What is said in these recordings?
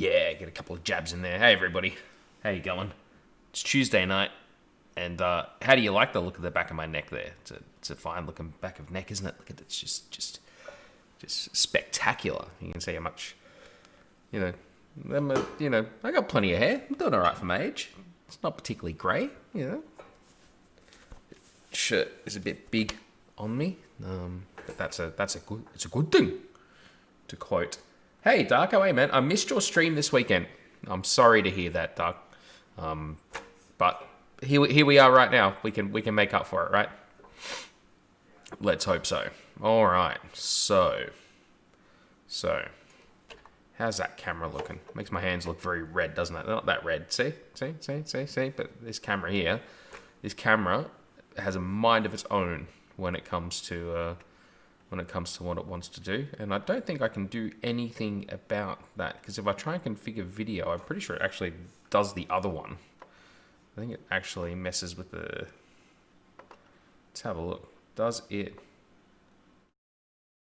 Yeah, get a couple of jabs in there. Hey, everybody. How you going? It's Tuesday night, and how do you like the look of the back of my neck there? It's a fine looking back of neck, isn't it? Look at it. It's just spectacular. You can see how much, you know, I got plenty of hair. I'm doing all right for my age. It's not particularly grey, you know. Shirt is a bit big on me, but it's a good thing. To quote, "Hey Dark, how are you, man? I missed your stream this weekend. I'm sorry to hear that, Dark. But here we are right now. We can make up for it, right? Let's hope so. All right. So, how's that camera looking? Makes my hands look very red, doesn't it? They're not that red. See. But this camera here, has a mind of its own when it comes to what it wants to do, and I don't think I can do anything about that, because if I try and configure video, I'm pretty sure it actually does the other one. I think it actually messes with the... Let's have a look. Does it...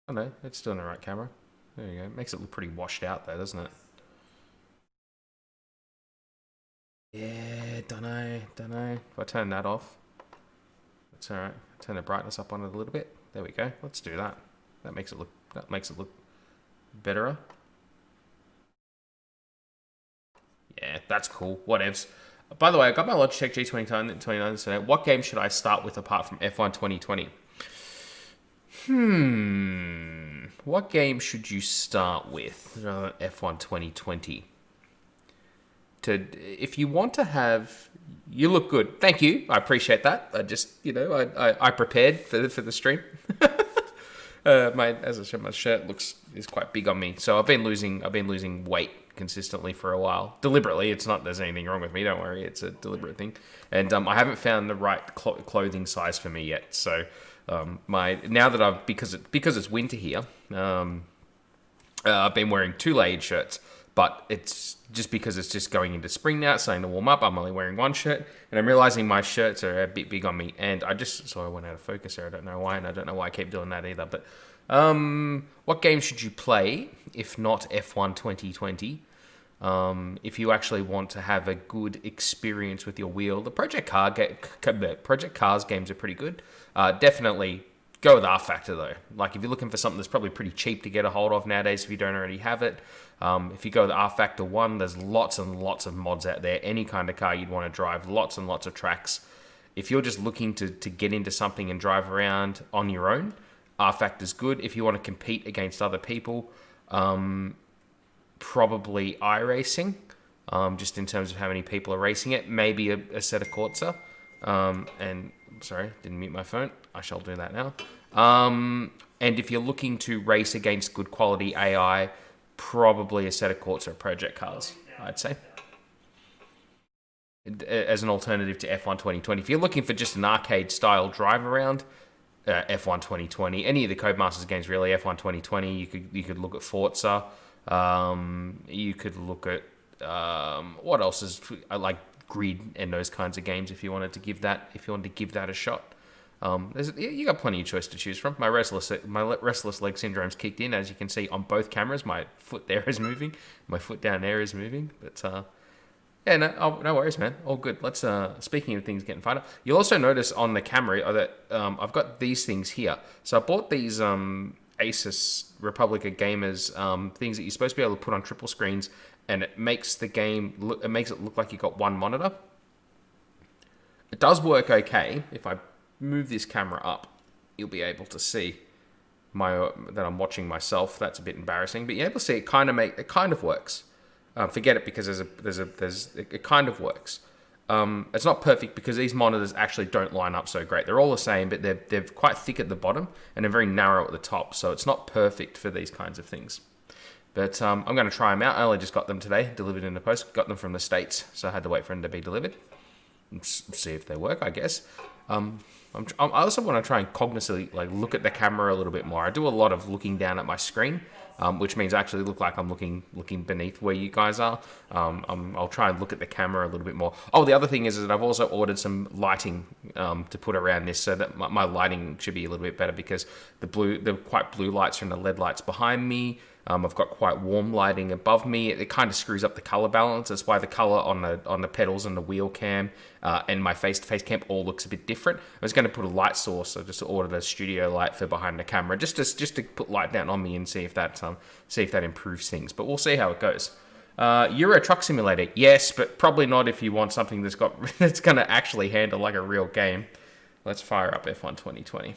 Oh no, it's still in the right camera. There you go. Makes it look pretty washed out though, doesn't it? Yeah, don't know. If I turn that off, it's alright. Turn the brightness up on it a little bit. There we go. Let's do that. That makes it look better. Yeah, that's cool. Whatevs. By the way, I got my Logitech G29 today. What game should I start with apart from F1 2020? What game should you start with? F1 2020. If you want to have... You look good. Thank you. I appreciate that. I just, I prepared for the stream. As I said, my shirt is quite big on me. So I've been losing weight consistently for a while. Deliberately. It's not there's anything wrong with me. Don't worry. It's a deliberate thing. And I haven't found the right clothing size for me yet. So because it's winter here, I've been wearing two layered shirts. But it's just because it's just going into spring now, it's starting to warm up. I'm only wearing one shirt, and I'm realizing my shirts are a bit big on me. And so I went out of focus there. I don't know why, and I don't know why I keep doing that either. But what game should you play if not F1 2020? If you actually want to have a good experience with your wheel, the Project Cars games are pretty good. Definitely go with R Factor though. Like if you're looking for something that's probably pretty cheap to get a hold of nowadays, if you don't already have it. If you go with R Factor 1, there's lots and lots of mods out there. Any kind of car you'd want to drive, lots and lots of tracks. If you're just looking to get into something and drive around on your own, R Factor's good. If you want to compete against other people, probably iRacing, just in terms of how many people are racing it. Maybe a set of Corsa. And sorry, didn't mute my phone. I shall do that now. And if you're looking to race against good quality AI, probably a set of Corsa or Project Cars, I'd say, as an alternative to F1 2020. If you're looking for just an arcade-style drive around, F1 2020, any of the Codemasters games really, F1 2020, you could look at Forza, you could look at, what else is, like Grid and those kinds of games if you wanted to give that a shot. You got plenty of choice to choose from. My restless leg syndrome's kicked in, as you can see on both cameras. My foot there is moving, my foot down there is moving. But no worries, man. All good. Let's. Speaking of things getting fired up, you'll also notice on the camera that I've got these things here. So I bought these Asus Republica Gamers things that you're supposed to be able to put on triple screens, and it makes the game look. It makes it look like you've got one monitor. It does work okay. If I move this camera up, you'll be able to see that I'm watching myself. That's a bit embarrassing, but you're able to see it kind of works. Forget it, because it kind of works. It's not perfect because these monitors actually don't line up so great. They're all the same, but they're quite thick at the bottom and they're very narrow at the top, so it's not perfect for these kinds of things. But I'm going to try them out. I only just got them today, delivered in the post. Got them from the States, so I had to wait for them to be delivered. See if they work, I guess. I also want to try and cognitively look at the camera a little bit more. I do a lot of looking down at my screen, which means I actually look like I'm looking beneath where you guys are. I'll try and look at the camera a little bit more. Oh, the other thing is that I've also ordered some lighting to put around this, so that my lighting should be a little bit better, because the quite blue lights from the LED lights behind me I've got quite warm lighting above me. It kind of screws up the color balance. That's why the color on the pedals and the wheel cam and my face-to-face cam all looks a bit different. I was going to put a light source. I just ordered a studio light for behind the camera, just to put light down on me and see if that improves things. But we'll see how it goes. Euro Truck Simulator, yes, but probably not if you want something that's going to actually handle like a real game. Let's fire up F1 2020.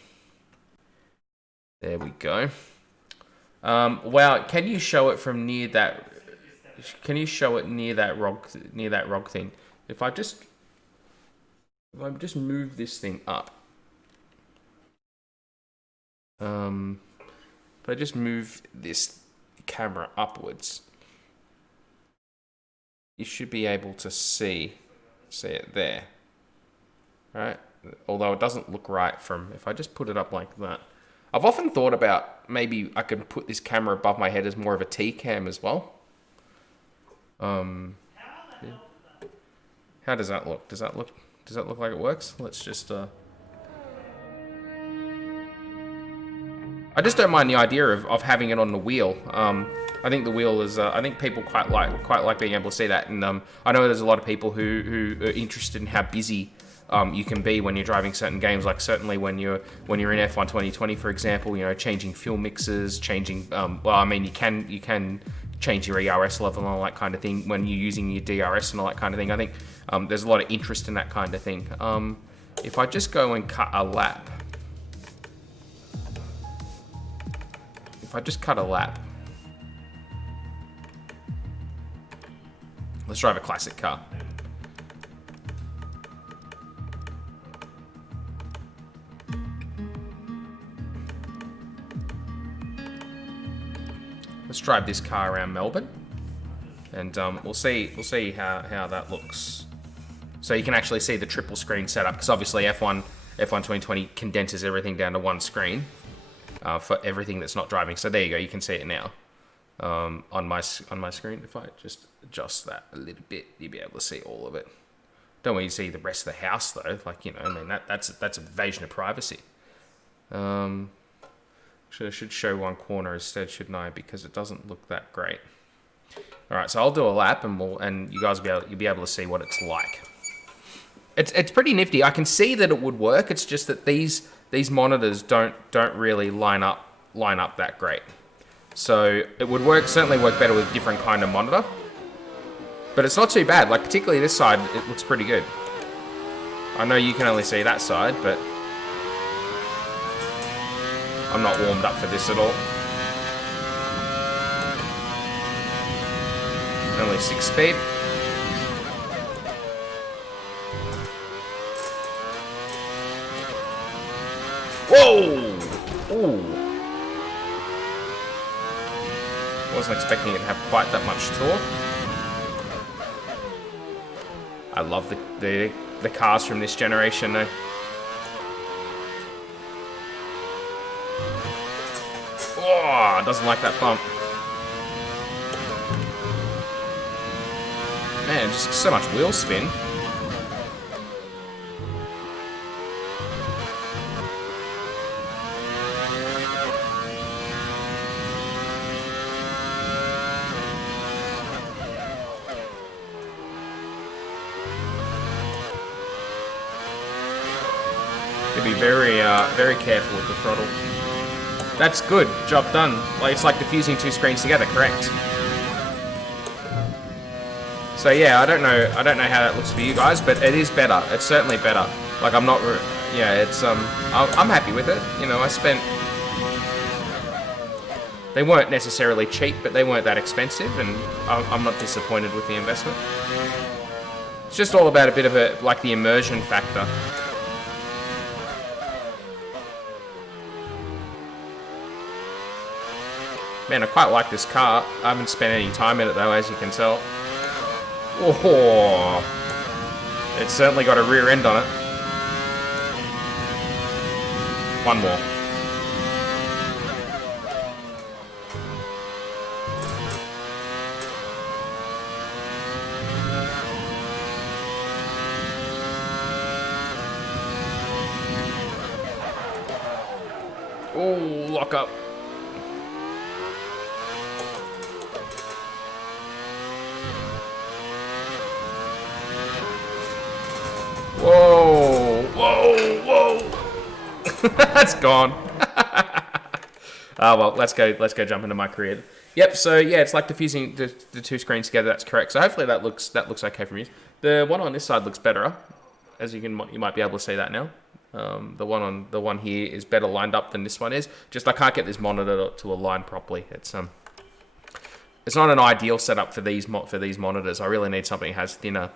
There we go. Wow, can you show it from near that? Can you show it near that rock thing? If I just move this thing up. If I just move this camera upwards, you should be able to see it there, right? Although it doesn't look right from, if I just put it up like that. I've often thought about maybe I could put this camera above my head as more of a T-cam as well. Yeah. How does that look? Does that look like it works? Let's just I just don't mind the idea of having it on the wheel. I think the wheel is. I think people quite like being able to see that, and I know there's a lot of people who are interested in how busy you can be when you're driving certain games. Like certainly when you're in F1 2020, for example, changing fuel mixes, changing. Well, I mean, you can change your ERS level and all that kind of thing when you're using your DRS and all that kind of thing. I think there's a lot of interest in that kind of thing. If I just go and cut a lap. If I just cut a lap. Let's drive a classic car. Let's drive this car around Melbourne, and we'll see how that looks. So you can actually see the triple screen setup, because obviously F1 2020 condenses everything down to one screen for everything that's not driving. So there you go, you can see it now on my screen. If I just adjust that a little bit, you'll be able to see all of it. Don't want you to see the rest of the house though. Like, I mean, that's invasion of privacy. I should show one corner instead, shouldn't I? Because it doesn't look that great. All right, so I'll do a lap, and you guys you'll be able to see what it's like. It's pretty nifty. I can see that it would work. It's just that these monitors don't really line up that great. So it would certainly work better with a different kind of monitor. But it's not too bad. Like, particularly this side, it looks pretty good. I know you can only see that side, but I'm not warmed up for this at all. Only 6-speed. Whoa! Ooh. Wasn't expecting it to have quite that much torque. I love the cars from this generation though. Oh, doesn't like that bump. Man, just so much wheel spin. Be very careful with the throttle. That's good. Job done. Like, it's like diffusing two screens together. Correct. So yeah, I don't know how that looks for you guys, but it is better. It's certainly better. Like, I'm not. Yeah, it's I'm happy with it. I spent. They weren't necessarily cheap, but they weren't that expensive, and I'm not disappointed with the investment. It's just all about a bit of the immersion factor. Man, I quite like this car. I haven't spent any time in it though, as you can tell. Oh, it's certainly got a rear end on it. One more. Oh, lock up. That's gone. Oh well, let's go jump into my career. Yep. So yeah, it's like diffusing the two screens together. That's correct. So hopefully that looks okay from you. The one on this side looks better, as you might be able to see that now. The one here is better lined up than this one is. Just I can't get this monitor to align properly. It's not an ideal setup for these monitors. I really need something that has thinner,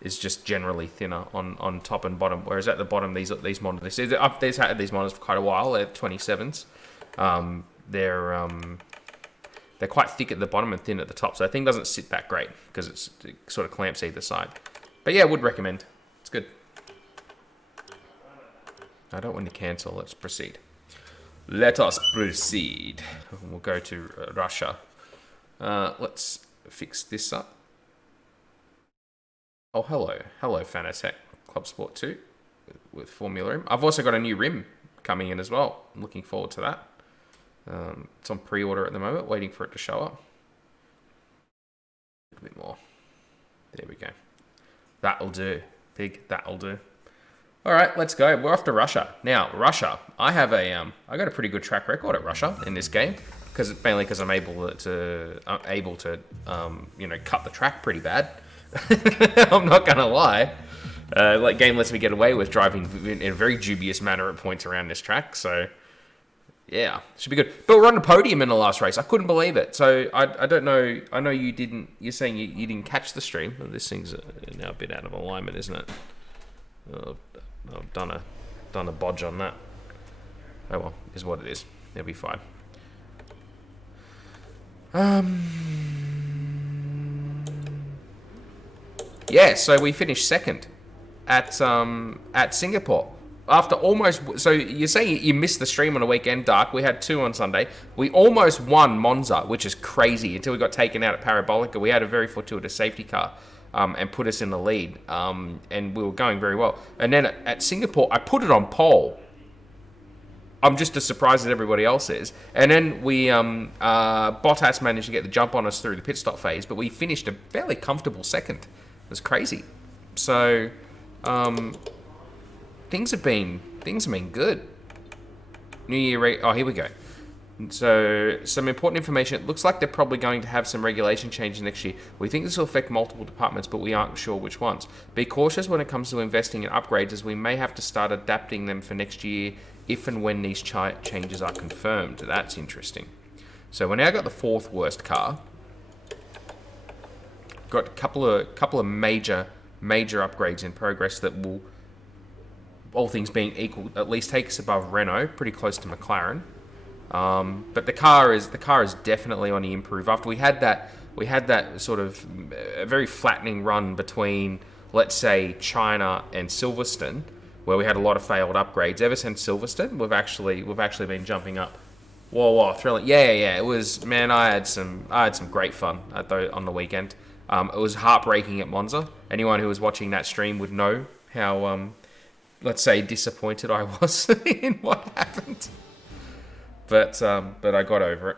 is just generally thinner on top and bottom. Whereas at the bottom, these monitors, I've had these monitors for quite a while. They're 27s. They're quite thick at the bottom and thin at the top. So the thing doesn't sit that great because it sort of clamps either side. But yeah, would recommend. It's good. I don't want to cancel. Let's proceed. Let us proceed. We'll go to Russia. Let's fix this up. Oh, hello. Hello, Fanatec Club Sport 2 with Formula Rim. I've also got a new rim coming in as well. I'm looking forward to that. It's on pre-order at the moment, waiting for it to show up. A bit more. There we go. That'll do. Pig, that'll do. All right, let's go. We're off to Russia. Now, Russia. I got a pretty good track record at Russia in this game, mainly because I'm able to cut the track pretty bad. I'm not gonna lie. Game lets me get away with driving in a very dubious manner at points around this track. So, yeah, should be good. But we're on the podium in the last race. I couldn't believe it. So I don't know. I know you didn't. You're saying you didn't catch the stream. This thing's now a bit out of alignment, isn't it? I've done a bodge on that. Oh well, is what it is. It'll be fine. Yeah, so we finished second at Singapore. After almost, so you're saying you missed the stream on a weekend, Dark. We had 2 on Sunday. We almost won Monza, which is crazy, until we got taken out at Parabolica. We had a very fortuitous safety car. And put us in the lead, and we were going very well. And then at Singapore, I put it on pole. I'm just as surprised as everybody else is. And then Bottas managed to get the jump on us through the pit stop phase, but we finished a fairly comfortable second. It was crazy. So things have been good. New Year. Oh, here we go. So, some important information. It looks like they're probably going to have some regulation changes next year. We think this will affect multiple departments, but we aren't sure which ones. Be cautious when it comes to investing in upgrades, as we may have to start adapting them for next year if and when these changes are confirmed. That's interesting. So, we now got the 4th worst car. Got a couple of major upgrades in progress that will, all things being equal, at least take us above Renault, pretty close to McLaren. But the car is definitely on the improve. After we had that sort of a very flattening run between, let's say, China and Silverstone, where we had a lot of failed upgrades. Ever since Silverstone, we've actually been jumping up. Whoa, thrilling! Yeah. It was, man. I had some great fun on the weekend. It was heartbreaking at Monza. Anyone who was watching that stream would know how, let's say, disappointed I was in what happened. But I got over it.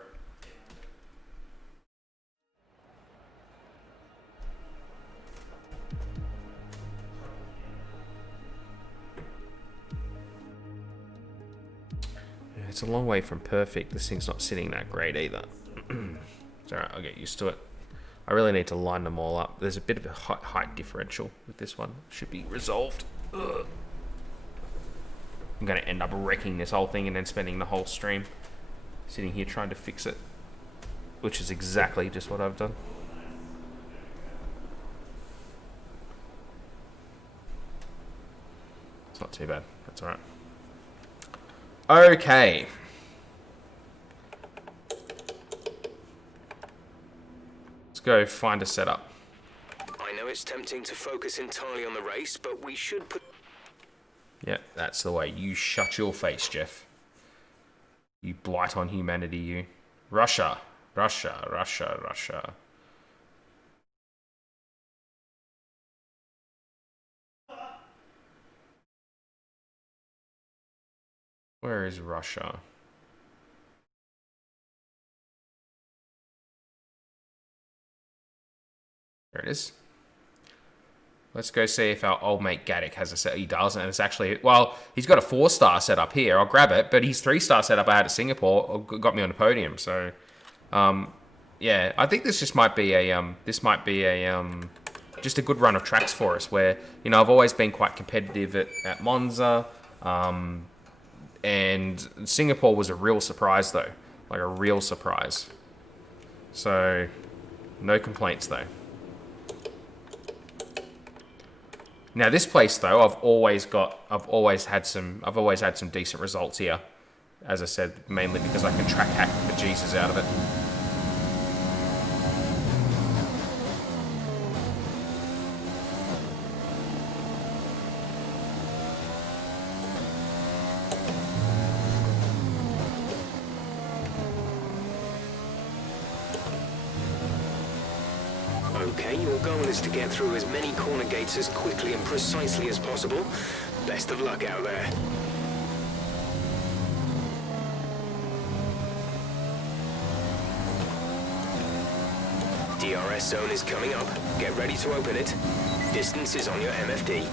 It's a long way from perfect. This thing's not sitting that great either. It's alright, I'll get used to it. I really need to line them all up. There's a bit of a height differential with this one. Should be resolved. Ugh. I'm going to end up wrecking this whole thing and then spending the whole stream sitting here trying to fix it, which is exactly just what I've done. It's not too bad. That's all right. Okay. Let's go find a setup. I know it's tempting to focus entirely on the race, but we should put... Yeah, that's the way. You shut your face, Jeff. You blight on humanity, you. Russia. Where is Russia? There it is. Let's go see if our old mate Gaddick has a set. He does, and it's actually, well, he's got a 4-star setup here. I'll grab it, but his 3-star setup I had at Singapore got me on the podium. So, yeah, I think this just might be a just a good run of tracks for us. Where I've always been quite competitive at Monza, and Singapore was a real surprise though, like a real surprise. So, no complaints though. Now this place though, I've always had some decent results here. As I said, mainly because I can track hack the bejesus out of it. Okay, your goal is to get through as many corner gates as quickly and precisely as possible. Best of luck out there. DRS zone is coming up. Get ready to open it. Distance is on your MFD.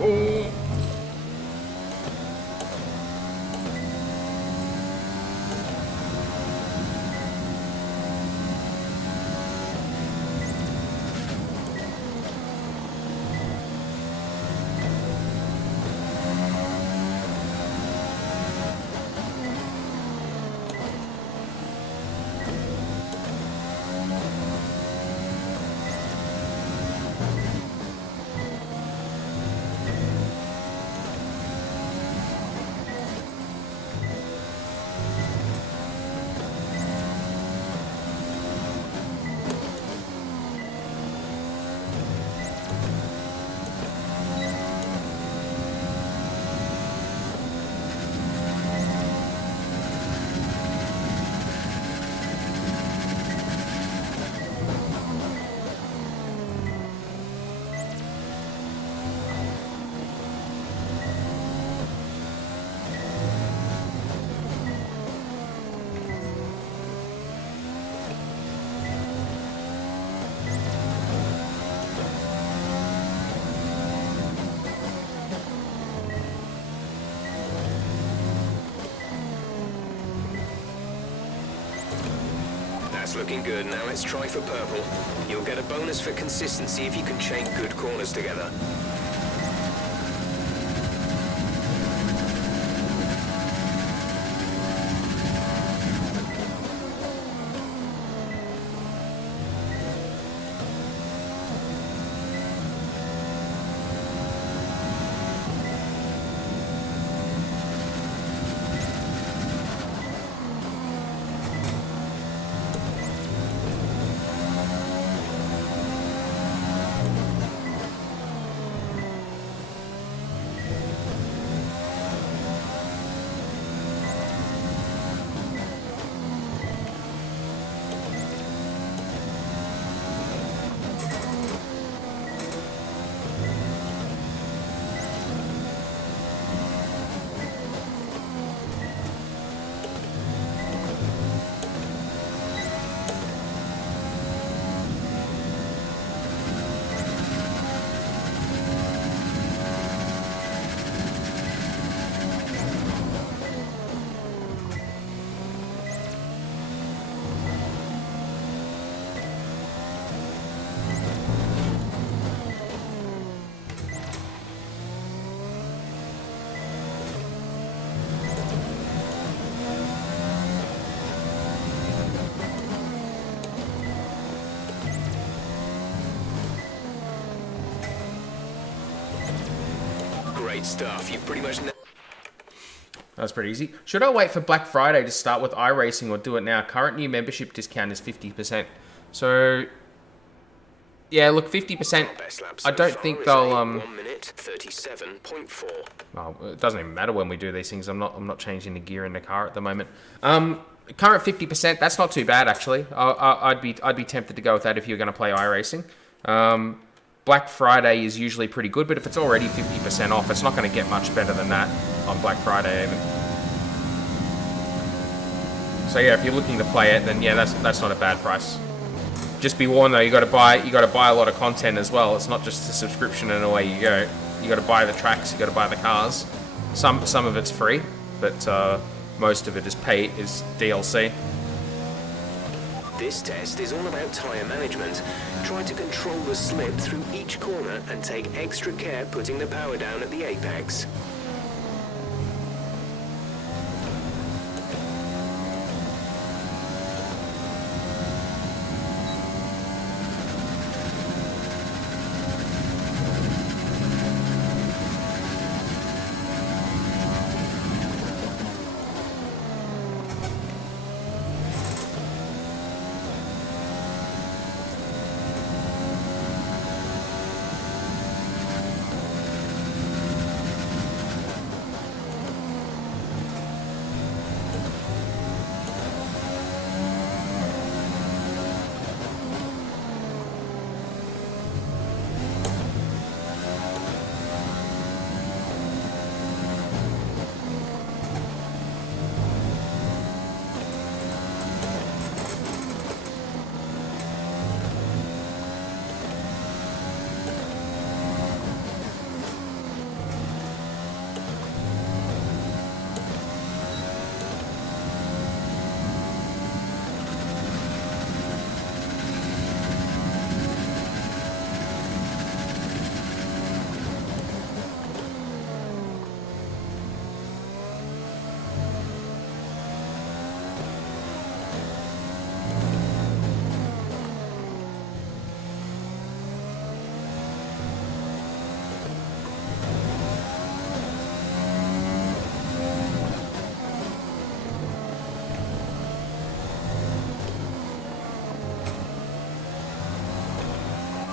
Oh. Looking good. Now let's try for purple. You'll get a bonus for consistency if you can chain good corners together. Great stuff. You've pretty much... That's pretty easy. Should I wait for Black Friday to start with iRacing or do it now? Current new membership discount is 50%. So, yeah, look, 50%. I don't think they'll 1 minute 37.4. Well, it doesn't even matter when we do these things. I'm not changing the gear in the car at the moment. Current 50%. That's not too bad actually. I'd be tempted to go with that if you're going to play iRacing. Black Friday is usually pretty good, but if it's already 50% off, it's not going to get much better than that on Black Friday even. So yeah, if you're looking to play it, then yeah, that's not a bad price. Just be warned though, you got to buy a lot of content as well. It's not just a subscription and away you go. You got to buy the tracks, you got to buy the cars. Some of it's free, but most of it is DLC. This test is all about tyre management. Try to control the slip through each corner and take extra care putting the power down at the apex.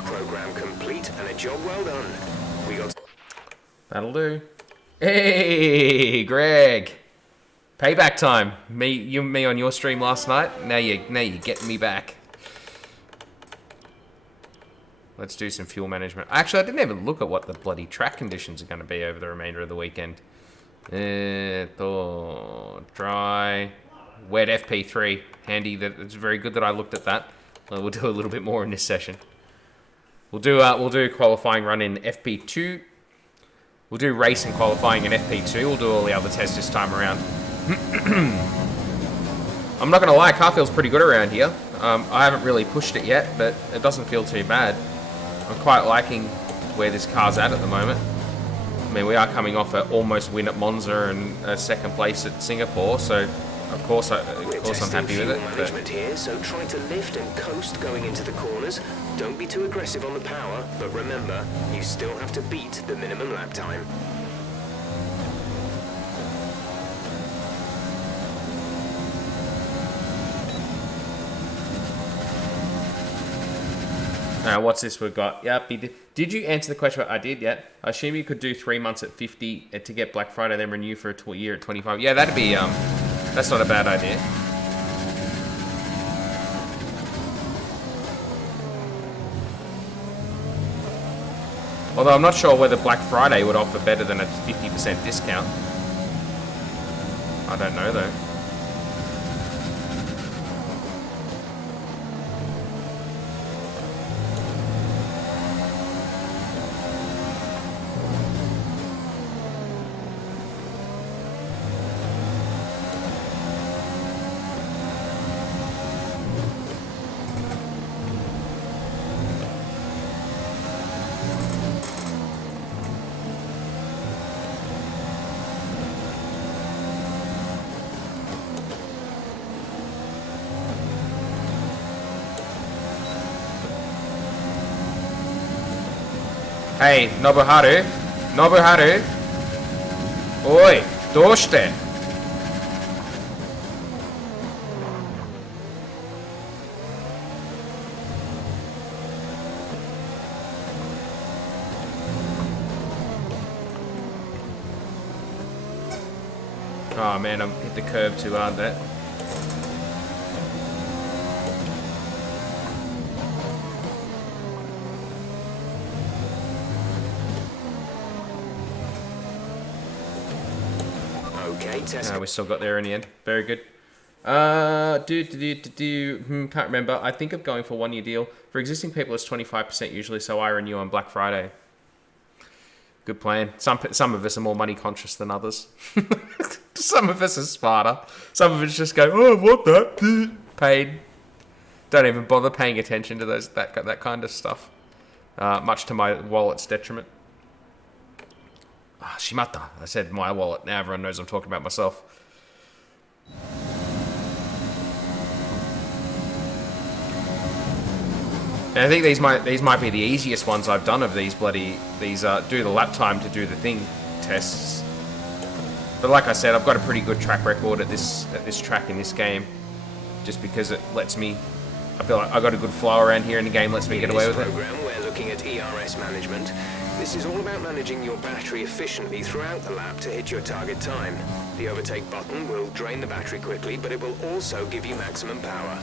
Program complete and a job well done. We got... That'll do. Hey, Greg. Payback time. Me on your stream last night. Now you're getting me back. Let's do some fuel management. Actually, I didn't even look at what the bloody track conditions are going to be over the remainder of the weekend. Dry, wet FP3. Handy. It's very good that I looked at that. We'll do a little bit more in this session. We'll do qualifying run in FP2. We'll do race and qualifying in FP2. We'll do all the other tests this time around. I'm not gonna lie, car feels pretty good around here. I haven't really pushed it yet, but it doesn't feel too bad. I'm quite liking where this car's at the moment. I mean, we are coming off an almost win at Monza and a second place at Singapore, so of course I'm happy with it. Management here, so try to lift and coast going into the corners. Don't be too aggressive on the power, but remember, you still have to beat the minimum lap time. What's this we've got? Yep, he did. Did you answer the question? I did, yeah. I assume you could do 3 months at 50 to get Black Friday, then renew for a year at 25. Yeah, that'd be, that's not a bad idea. Although I'm not sure whether Black Friday would offer better than a 50% discount. I don't know, though. Hey, Nobuharu. Nobuharu. Oi, doshite? Oh man, I'm hit the curb too hard there. We still got there in the end. Very good. Can't remember. I think of going for 1 year deal. For existing people, it's 25% usually, so I renew on Black Friday. Good plan. Some of us are more money conscious than others. Some of us are smarter. Some of us just go, oh, what that? Paid. Don't even bother paying attention to that kind of stuff. Much to my wallet's detriment. Ah, Shimata. I said my wallet. Now everyone knows I'm talking about myself. And I think these might be the easiest ones I've done of these do the lap time to do the thing tests. But like I said, I've got a pretty good track record at this track in this game, just because it lets me. I feel like I got a good flow around here, and the game lets me get away with it. In this program, we're looking at ERS management. This is all about managing your battery efficiently throughout the lap to hit your target time. The overtake button will drain the battery quickly, but it will also give you maximum power.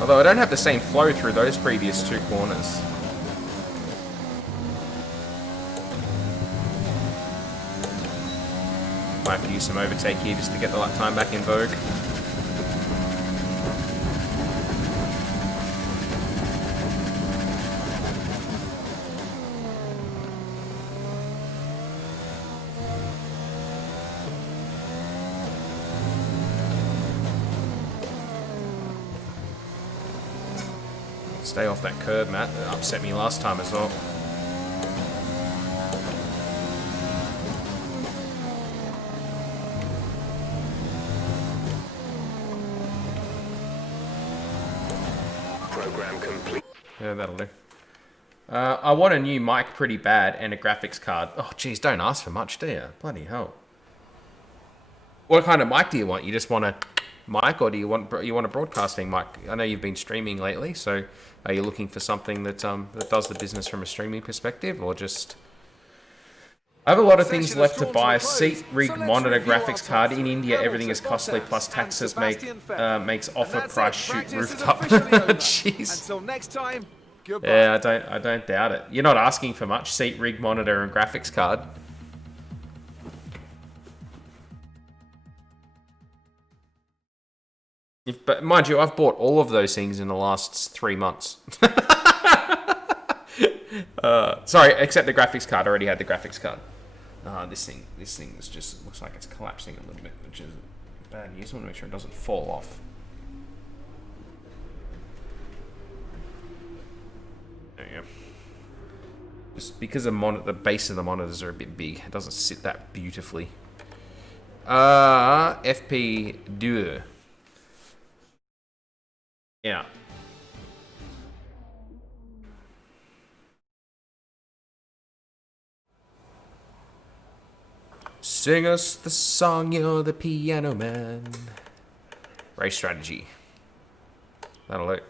Although I don't have the same flow through those previous two corners. Might have to use some overtake here just to get the lap time back in vogue. Stay off that curb, Matt. It upset me last time as well. Program complete. Yeah, that'll do. I want a new mic pretty bad and a graphics card. Oh, geez, don't ask for much, do you? Bloody hell. What kind of mic do you want? You just want a mic, or do you want a broadcasting mic? I know you've been streaming lately, so are you looking for something that does the business from a streaming perspective, or just? I have a lot of things left to buy. Seat, rig, monitor, graphics card. In India, everything is costly, plus taxes makes offer price shoot rooftop. Jeez. Until next time. Goodbye. Yeah, I don't doubt it. You're not asking for much. Seat, rig, monitor, and graphics card. But mind you, I've bought all of those things in the last 3 months. Sorry, except the graphics card. I already had the graphics card. This thing is just looks like it's collapsing a little bit, which is bad news. I want to make sure it doesn't fall off. There you go. Just because the base of the monitors are a bit big, it doesn't sit that beautifully. FP2. Yeah. Sing us the song, you're the piano man. Race strategy. That'll do.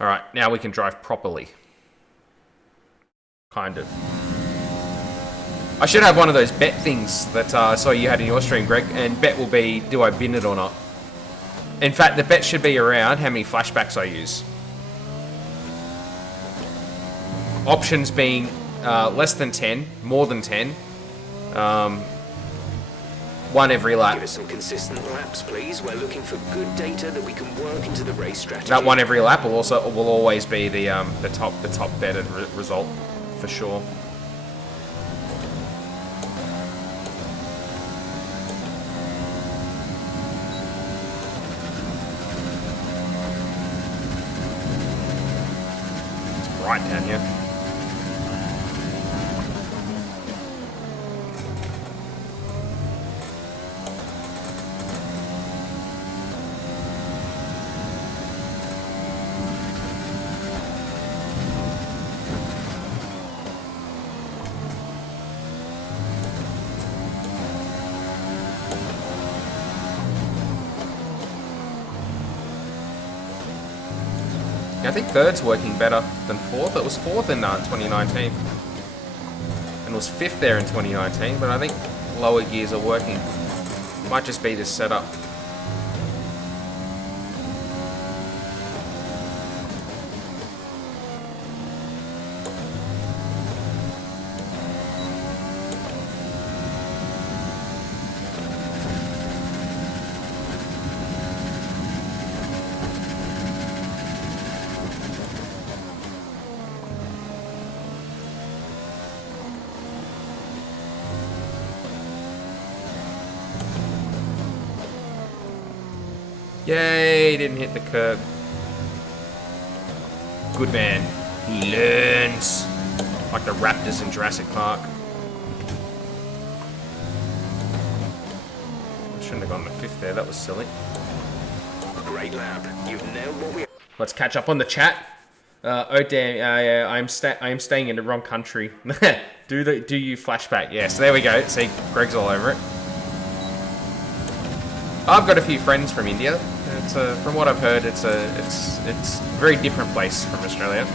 Alright, now we can drive properly. Kind of. I should have one of those bet things that I saw you had in your stream, Greg, and bet will be, do I bin it or not? In fact, the bet should be around how many flashbacks I use. Options being less than 10, more than 10. One every lap. Give us some consistent laps, please. We're looking for good data that we can work into the race strategy. That one every lap will always be the top betted result for sure. It's bright down here. I think third's working better than fourth. It was fourth in 2019. And it was fifth there in 2019, but I think lower gears are working. Might just be this setup. Yay, didn't hit the curb. Good man. He learns. Like the raptors in Jurassic Park. I shouldn't have gone to fifth there, that was silly. Great lap. You've nailed what we... Let's catch up on the chat. Oh damn, I am staying in the wrong country. Do you flashback? Yes, there we go. See, Greg's all over it. I've got a few friends from India. It's from what I've heard, it's a very different place from Australia.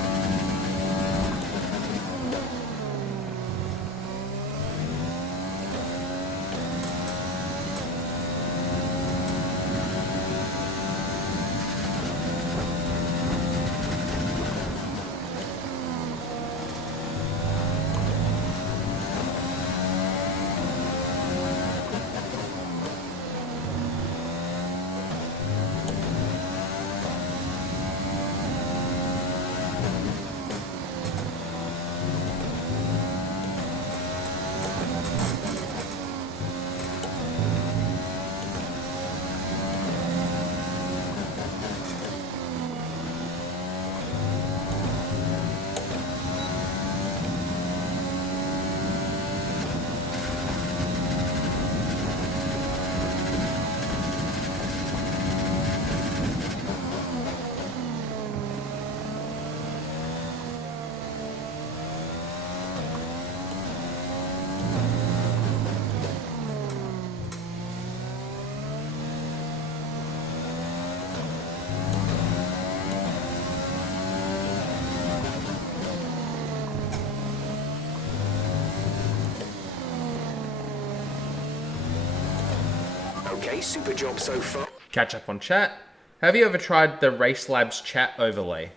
Okay, super job so far. Catch up on chat. Have you ever tried the Race Labs chat overlay?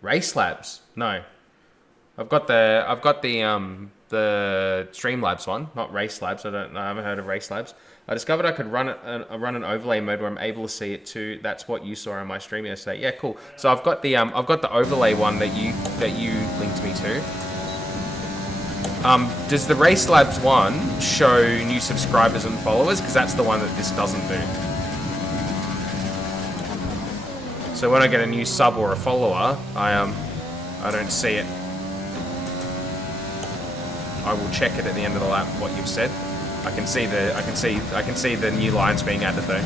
Race Labs? No. I've got the Streamlabs one, not Race Labs. I haven't heard of Race Labs. I discovered I could run an overlay mode where I'm able to see it too. That's what you saw on my stream yesterday. Yeah, cool. So I've got the overlay one that you linked me to. Does the Race Labs one show new subscribers and followers? Because that's the one that this doesn't do. So when I get a new sub or a follower, I don't see it. I will check it at the end of the lap what you've said. I can see the new lines being added though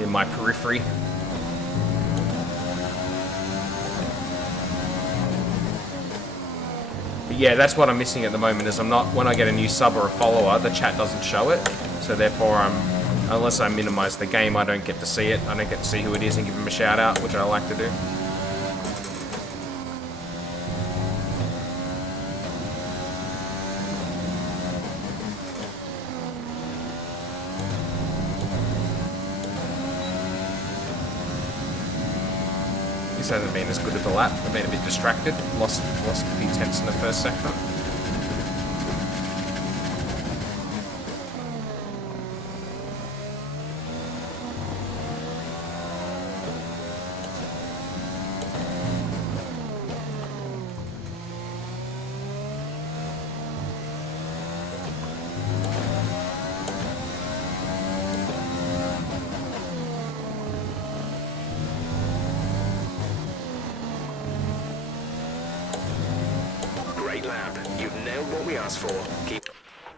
in my periphery. But yeah, that's what I'm missing at the moment. Is when I get a new sub or a follower, the chat doesn't show it. So therefore, unless I minimize the game, I don't get to see it. I don't get to see who it is and give them a shout out, which I like to do. This hasn't been as good of a lap. I've been a bit distracted. Lost a few tenths in the first sector.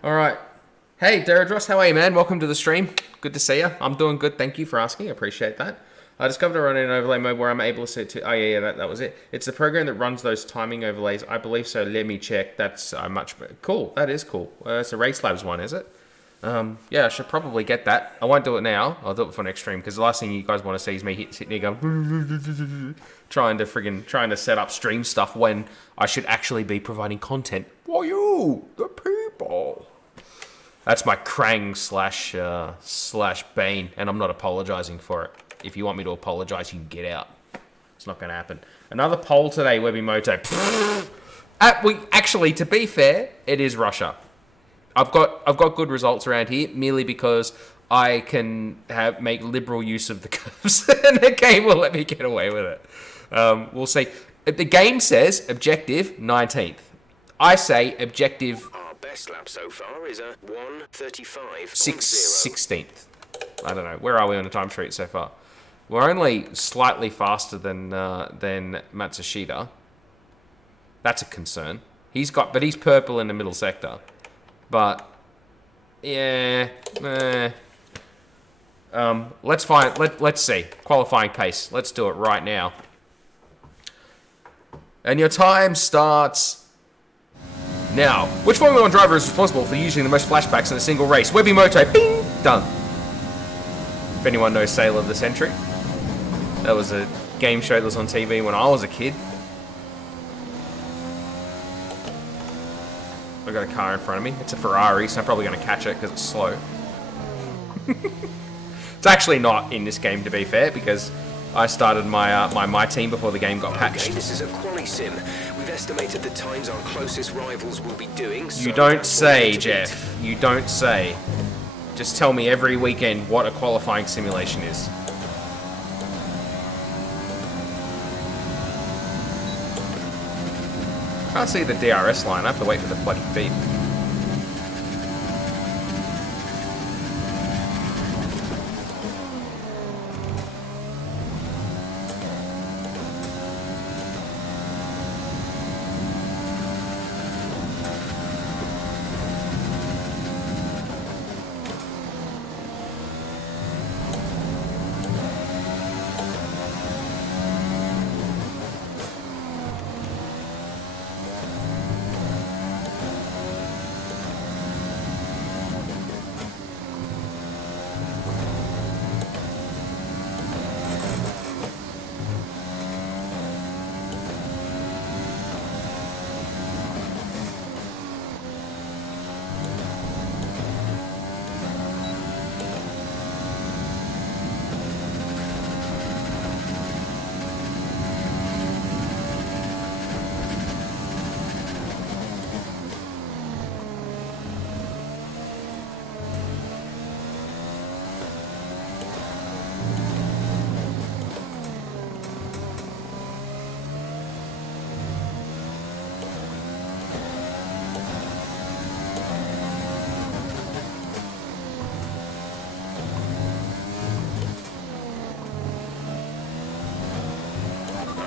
Alright. Hey, Deradros, how are you, man? Welcome to the stream. Good to see you. I'm doing good. Thank you for asking. I appreciate that. I discovered I run in overlay mode where I'm able to set to... Oh, yeah, that was it. It's the program that runs those timing overlays. I believe so. Let me check. That's much better. Cool. That is cool. It's a Race Labs one, is it? Yeah, I should probably get that. I won't do it now. I'll do it for next stream because the last thing you guys want to see is me sitting here going trying to set up stream stuff when I should actually be providing content for you, the people. That's my Krang slash Bane, and I'm not apologizing for it. If you want me to apologize, you can get out. It's not going to happen. Another poll today, Webimoto. Actually, to be fair, it is Russia. I've got good results around here merely because I can make liberal use of the curves, and the game will let me get away with it. We'll see. The game says objective 19th. I say objective. Our best lap so far is a 1:35.0. 16th. I don't know. Where are we on the time sheet so far? We're only slightly faster than Matsushita. That's a concern. He's purple in the middle sector. But yeah, let's see qualifying pace. Let's do it right now. And your time starts now. Which Formula 1 driver is responsible for using the most flashbacks in a single race? Webimoto. Bing! Done. If anyone knows Sailor of the Century, that was a game show that was on TV when I was a kid. I've got a car in front of me. It's a Ferrari, so I'm probably going to catch it because it's slow. It's actually not in this game, to be fair, because I started my team before the game got patched. Okay, this is a quali sim. We've estimated the times our closest rivals will be doing. You don't say, Jeff. You don't say. Just tell me every weekend what a qualifying simulation is. I can't see the DRS line. I have to wait for the bloody beep.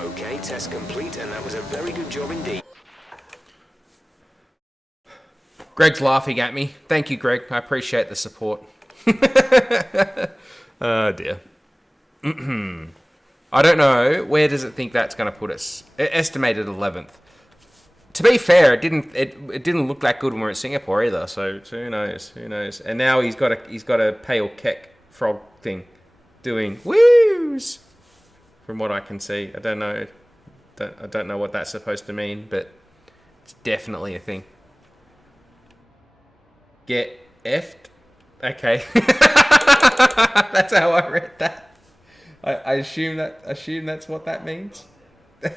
Okay, test complete, and that was a very good job indeed. Greg's laughing at me. Thank you, Greg. I appreciate the support. Oh, dear. I don't know. Where does it think that's going to put us? Estimated 11th. To be fair, it didn't look that good when we were at Singapore either. So who knows? Who knows? And now he's got a pale keck frog thing, doing woos. From what I can see, I don't know. I don't know what that's supposed to mean, but it's definitely a thing. Get effed. Okay. That's how I read that. I assume that's what that means. It's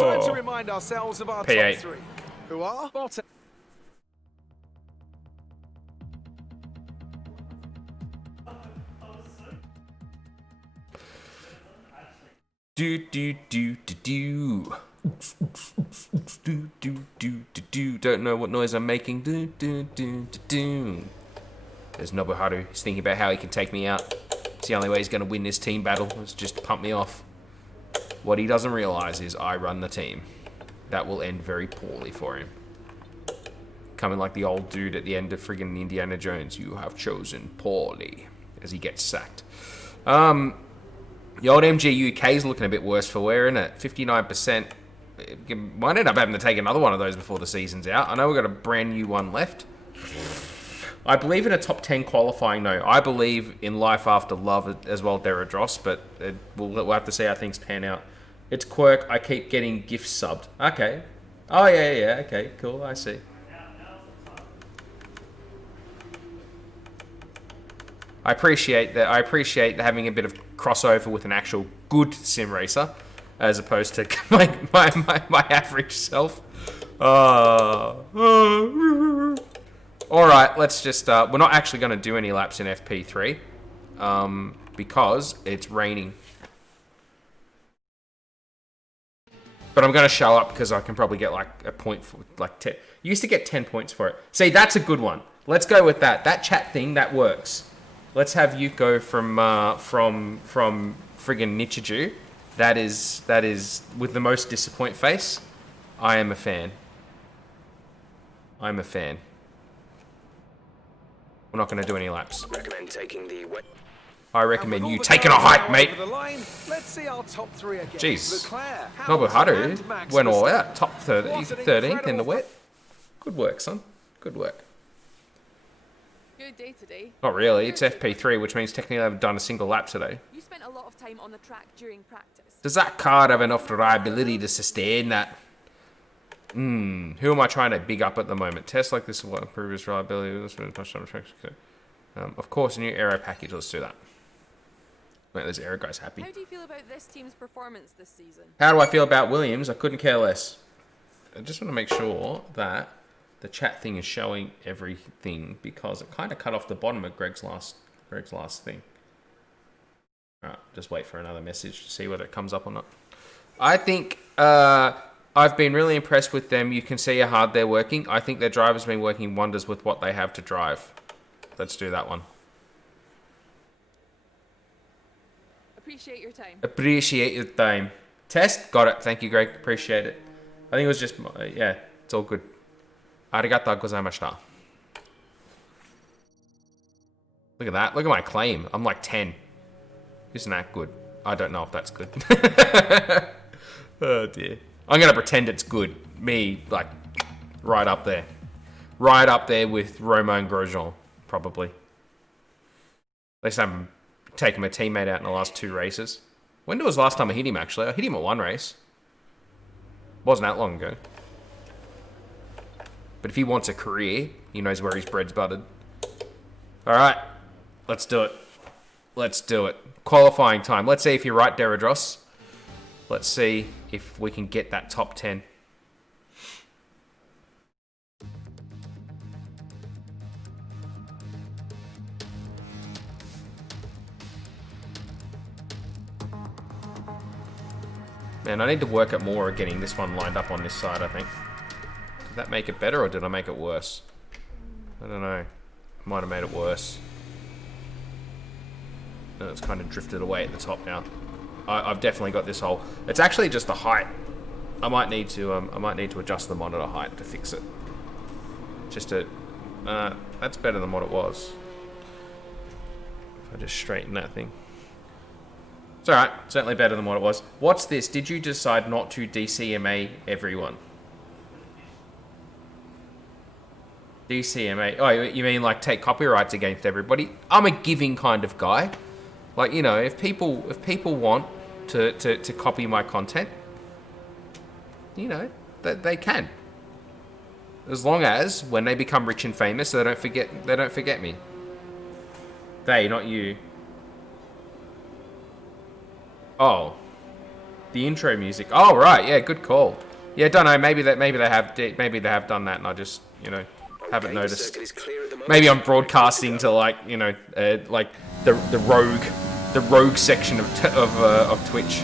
time to remind ourselves of our P8. top three, who are Bottas. Don't know what noise I'm making. There's Nobuharu. He's thinking about how he can take me out. It's the only way he's going to win this team battle. Is just to pump me off. What he doesn't realize is I run the team. That will end very poorly for him. Coming like the old dude at the end of friggin' Indiana Jones. You have chosen poorly. As he gets sacked. The old MG UK is looking a bit worse for wear, isn't it? 59%. might end up having to take another one of those before the season's out. I know we've got a brand new one left. I believe in a top 10 qualifying, though. I believe in life after love as well, Deradros, but we'll have to see how things pan out. It's Quirk. I keep getting gifts subbed. Okay. Oh, yeah. Okay, cool. I see. I appreciate that. I appreciate having a bit of crossover with an actual good sim racer, as opposed to my average self. All right, let's just. We're not actually going to do any laps in FP3 because it's raining. But I'm going to show up because I can probably get like a point for like 10. You used to get 10 points for it. See, that's a good one. Let's go with that. That chat thing that works. Let's have you go from friggin' Nichiju. That is with the most disappoint face. I am a fan. I'm a fan. We're not going to do any laps. Recommend taking the wet. I recommend you taking a hike, mate. Let's see our top 3 again. Jeez. Leclerc, Nobuharu Max went all Verstappen. out. Top 30, What an 13th in the incredible wet. Good work, son. Good work. Good day today. Not really. It's FP3, which means technically I haven't done a single lap today. You spent a lot of time on the track during practice. Does that car have enough reliability to sustain that? Who am I trying to big up at the moment? Tests like this will improve its reliability. Of course, a new aero package. Let's do that. Make those aero guys happy. How do you feel about this team's performance this season? How do I feel about Williams? I couldn't care less. I just want to make sure that the chat thing is showing everything because it kind of cut off the bottom of Greg's last thing. All right, just wait for another message to see whether it comes up or not. I think I've been really impressed with them. You can see how hard they're working. I think their driver's been working wonders with what they have to drive. Let's do that one. Appreciate your time. Appreciate your time. Test? Got it. Thank you, Greg. Appreciate it. I think it was just, yeah, it's all good. Arigatou gozaimashita. Look at that. Look at my claim. I'm like 10. Isn't that good? I don't know if that's good. Oh, dear. I'm going to pretend it's good. Me, like, right up there. Right up there with Romain Grosjean, probably. At least I haven't taken my teammate out in the last 2 races. When was the last time I hit him, actually? I hit him at 1 race. Wasn't that long ago. But if he wants a career, he knows where his bread's buttered. All right, let's do it. Let's do it. Qualifying time. Let's see if you're right, Deradros. Let's see if we can get that top 10. Man, I need to work at more at getting this one lined up on this side, I think. Did that make it better or did I make it worse? I don't know. Might have made it worse. No, it's kind of drifted away at the top now. I've definitely got this hole. It's actually just the height. I might need to adjust the monitor height to fix it. Just to, that's better than what it was. If I just straighten that thing. It's alright, certainly better than what it was. What's this? Did you decide not to DCMA everyone? DCMA. Oh, you mean like take copyrights against everybody? I'm a giving kind of guy. Like, you know, if people want to copy my content, you know, they can. As long as when they become rich and famous, they don't forget me. They, not you. Oh, the intro music. Oh, right, yeah, good call. Yeah, don't know. Maybe they have done that, and I just, you know, haven't noticed. Maybe I'm broadcasting to like, you know, like the rogue section of Twitch,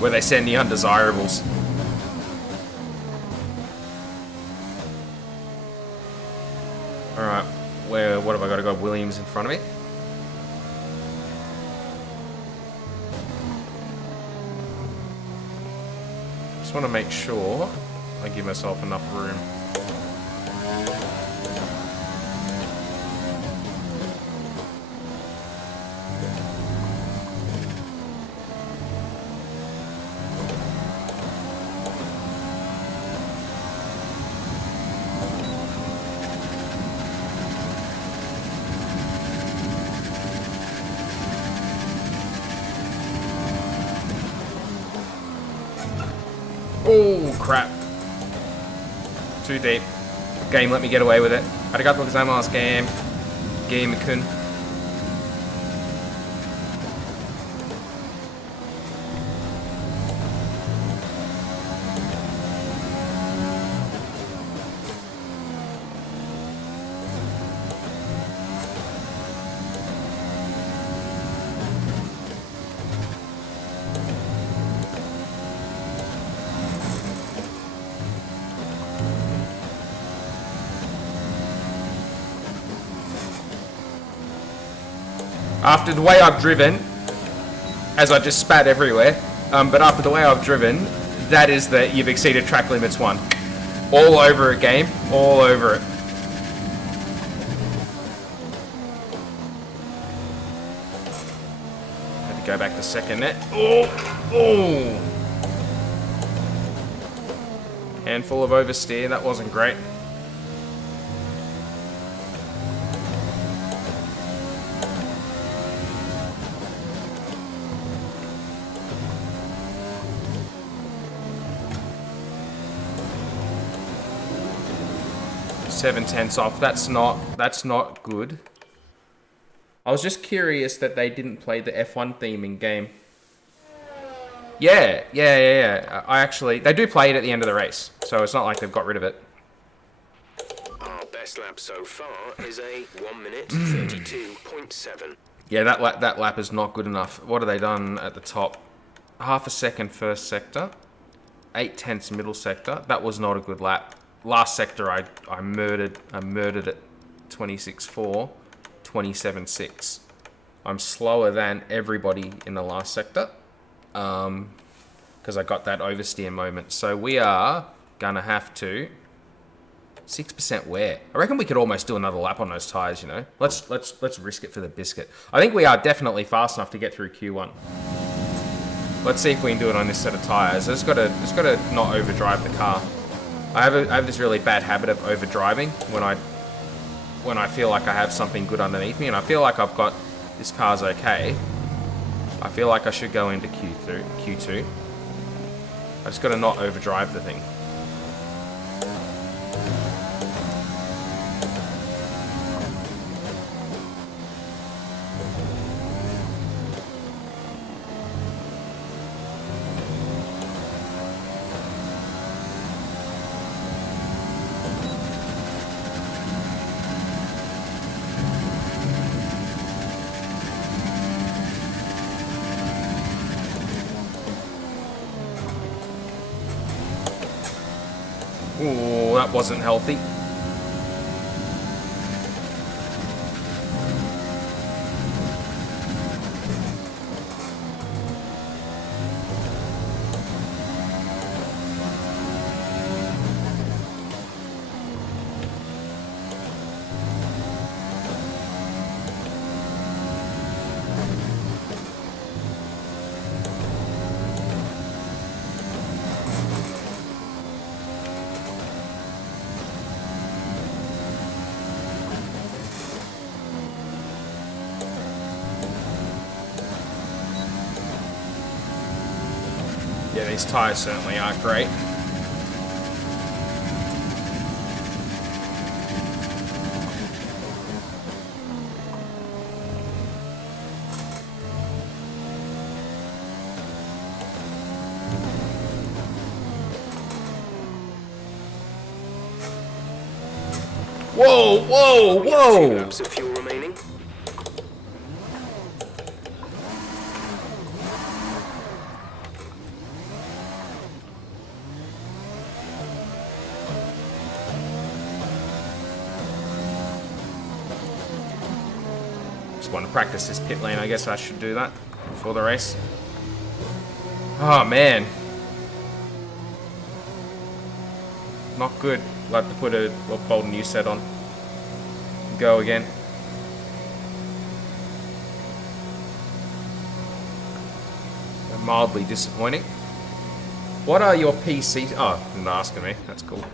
where they send the undesirables. All right, what have I got to go? Williams in front of me. Just want to make sure I give myself enough room. Oh, crap. Too deep. Game let me get away with it. Arigato gozaimasu, game. Game-kun. After the way I've driven, as I just spat everywhere, but after the way I've driven, that is that you've exceeded track limits 1. All over a game, all over it. Had to go back to second net. Oh, oh. Handful of oversteer, that wasn't great. Seven-tenths off. That's not good. I was just curious that they didn't play the F1 theme in game. Yeah. I actually, they do play it at the end of the race, so it's not like they've got rid of it. Our best lap so far is a 1 minute 32.7. Yeah, that lap is not good enough. What have they done at the top? Half a second first sector, 8/10 middle sector. That was not a good lap. Last sector, I murdered it. 26.4, 27.6. I'm slower than everybody in the last sector, because I got that oversteer moment. So we are gonna have to 6% wear. I reckon we could almost do another lap on those tires. You know, let's risk it for the biscuit. I think we are definitely fast enough to get through Q1. Let's see if we can do it on this set of tires. It's gotta not overdrive the car. I have this really bad habit of overdriving when I feel like I have something good underneath me, and I feel like I've got this car's okay. I feel like I should go into Q2. I just got to not overdrive the thing. Ooh, that wasn't healthy. Yeah, these tyres certainly aren't great. Whoa, whoa, whoa! 2 laps of fuel remaining. Just want to practice this pit lane. I guess I should do that before the race. Oh man, not good. We'll have to put a bold new set on. Go again. Mildly disappointing. What are your PC? Oh, you're not asking me. That's cool.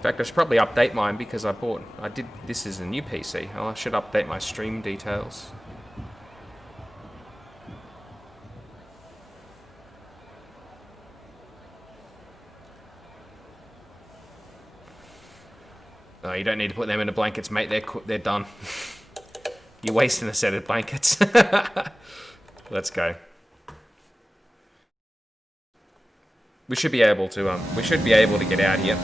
In fact, I should probably update mine because this is a new PC. Oh, I should update my stream details. No, you don't need to put them in the blankets, mate. They're done. You're wasting a set of blankets. Let's go. We should be able to get out here.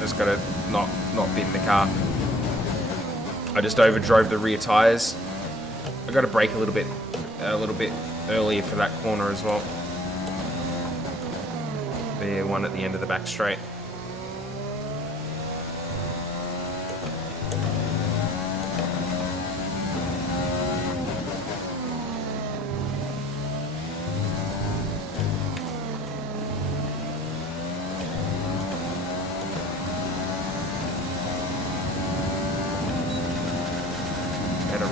Just gotta not bit in the car. I just overdrove the rear tires. I gotta brake a little bit earlier for that corner as well. The one at the end of the back straight.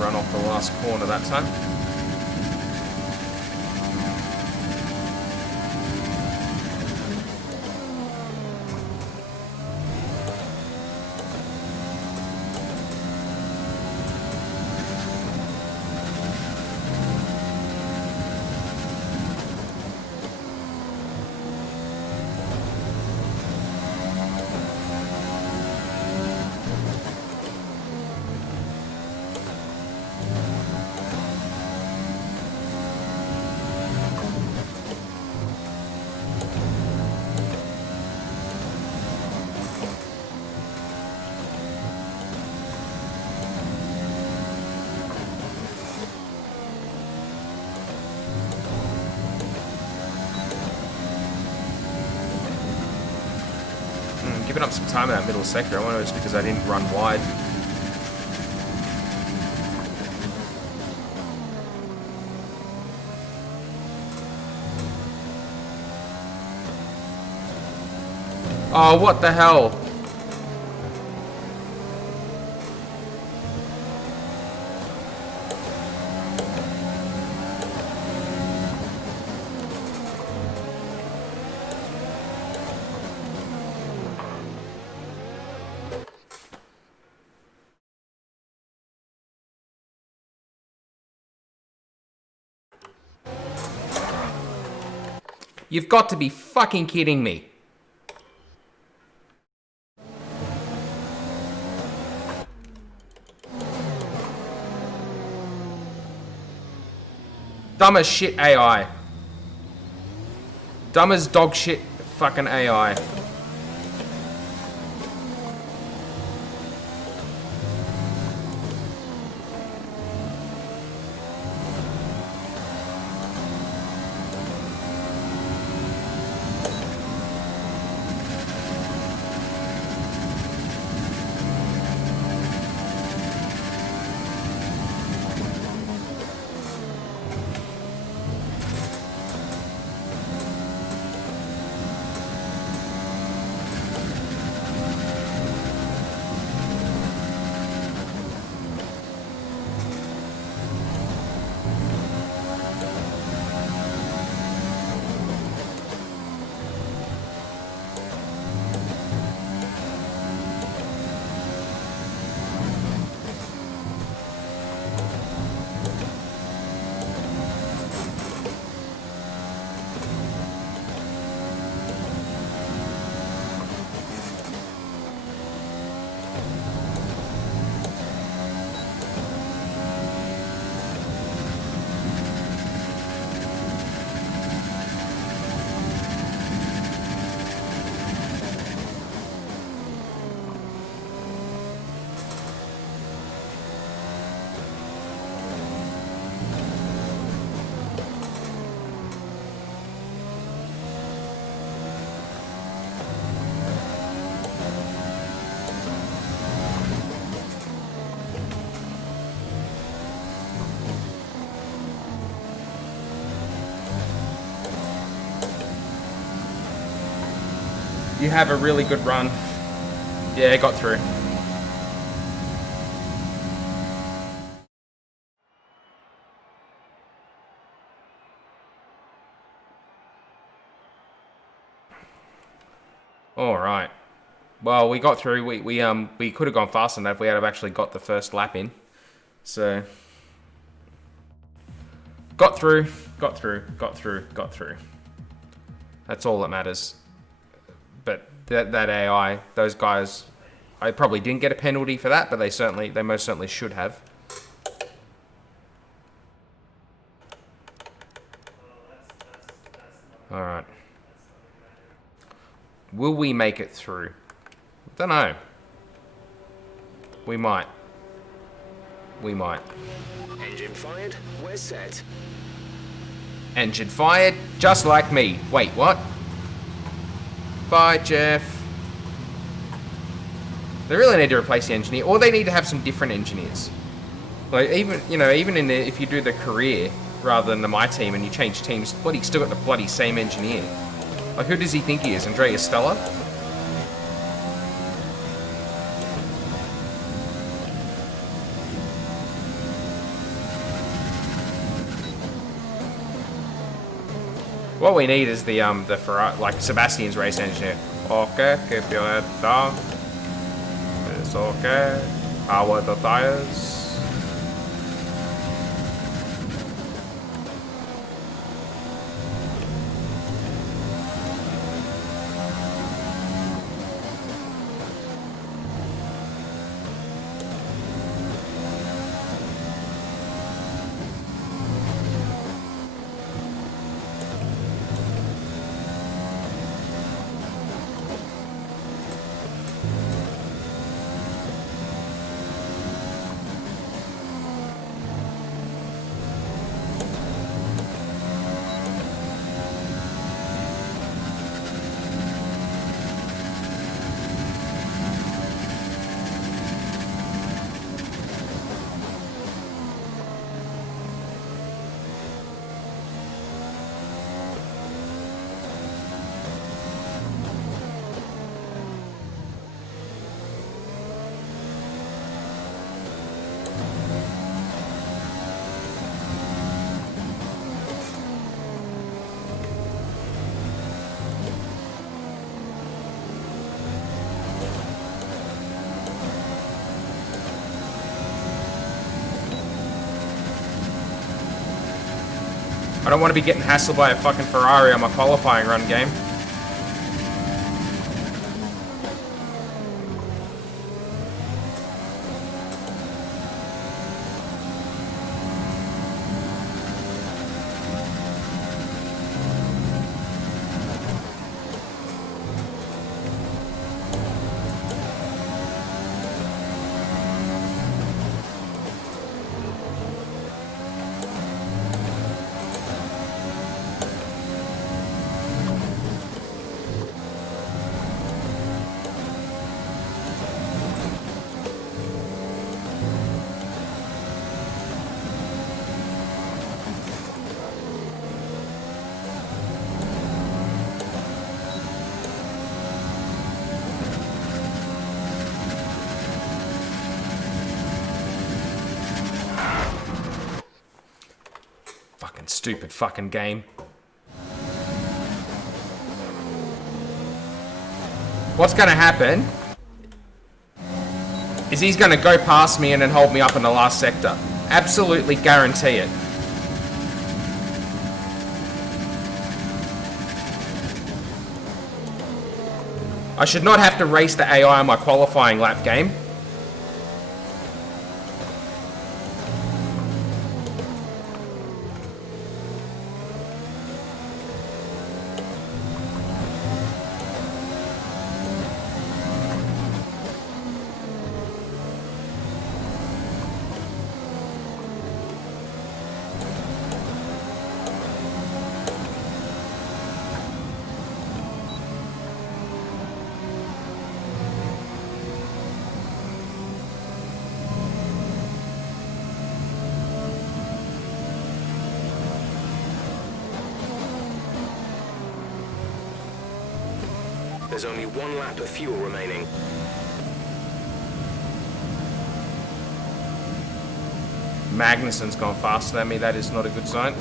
Run off the last corner that time. Giving up some time in that middle sector. I wonder if it's because I didn't run wide. Oh, what the hell? You've got to be fucking kidding me. Dumb as shit AI. Dumb as dog shit fucking AI. You have a really good run. Yeah, got through. All right. Well, we got through. We could have gone faster than that if we had have actually got the first lap in. So got through. That's all that matters. But that AI, those guys, I probably didn't get a penalty for that, but they most certainly should have. All right. Will we make it through? Don't know. We might. Engine fired. We're set. Engine fired, just like me. Wait, what? Bye, Jeff. They really need to replace the engineer, or they need to have some different engineers. Like even in if you do the career rather than the my team and you change teams, bloody still got the bloody same engineer. Like who does he think he is? Andrea Stella? What we need is the Ferrari, like Sebastian's race engineer. Okay, keep your head down. It's okay. Power the tires. I don't want to be getting hassled by a fucking Ferrari on my qualifying run game. Stupid fucking game. What's gonna happen is he's gonna go past me and then hold me up in the last sector. Absolutely guarantee it. I should not have to race the AI on my qualifying lap game. There's only one lap of fuel remaining. Magnussen's gone faster than me. That is not a good sign.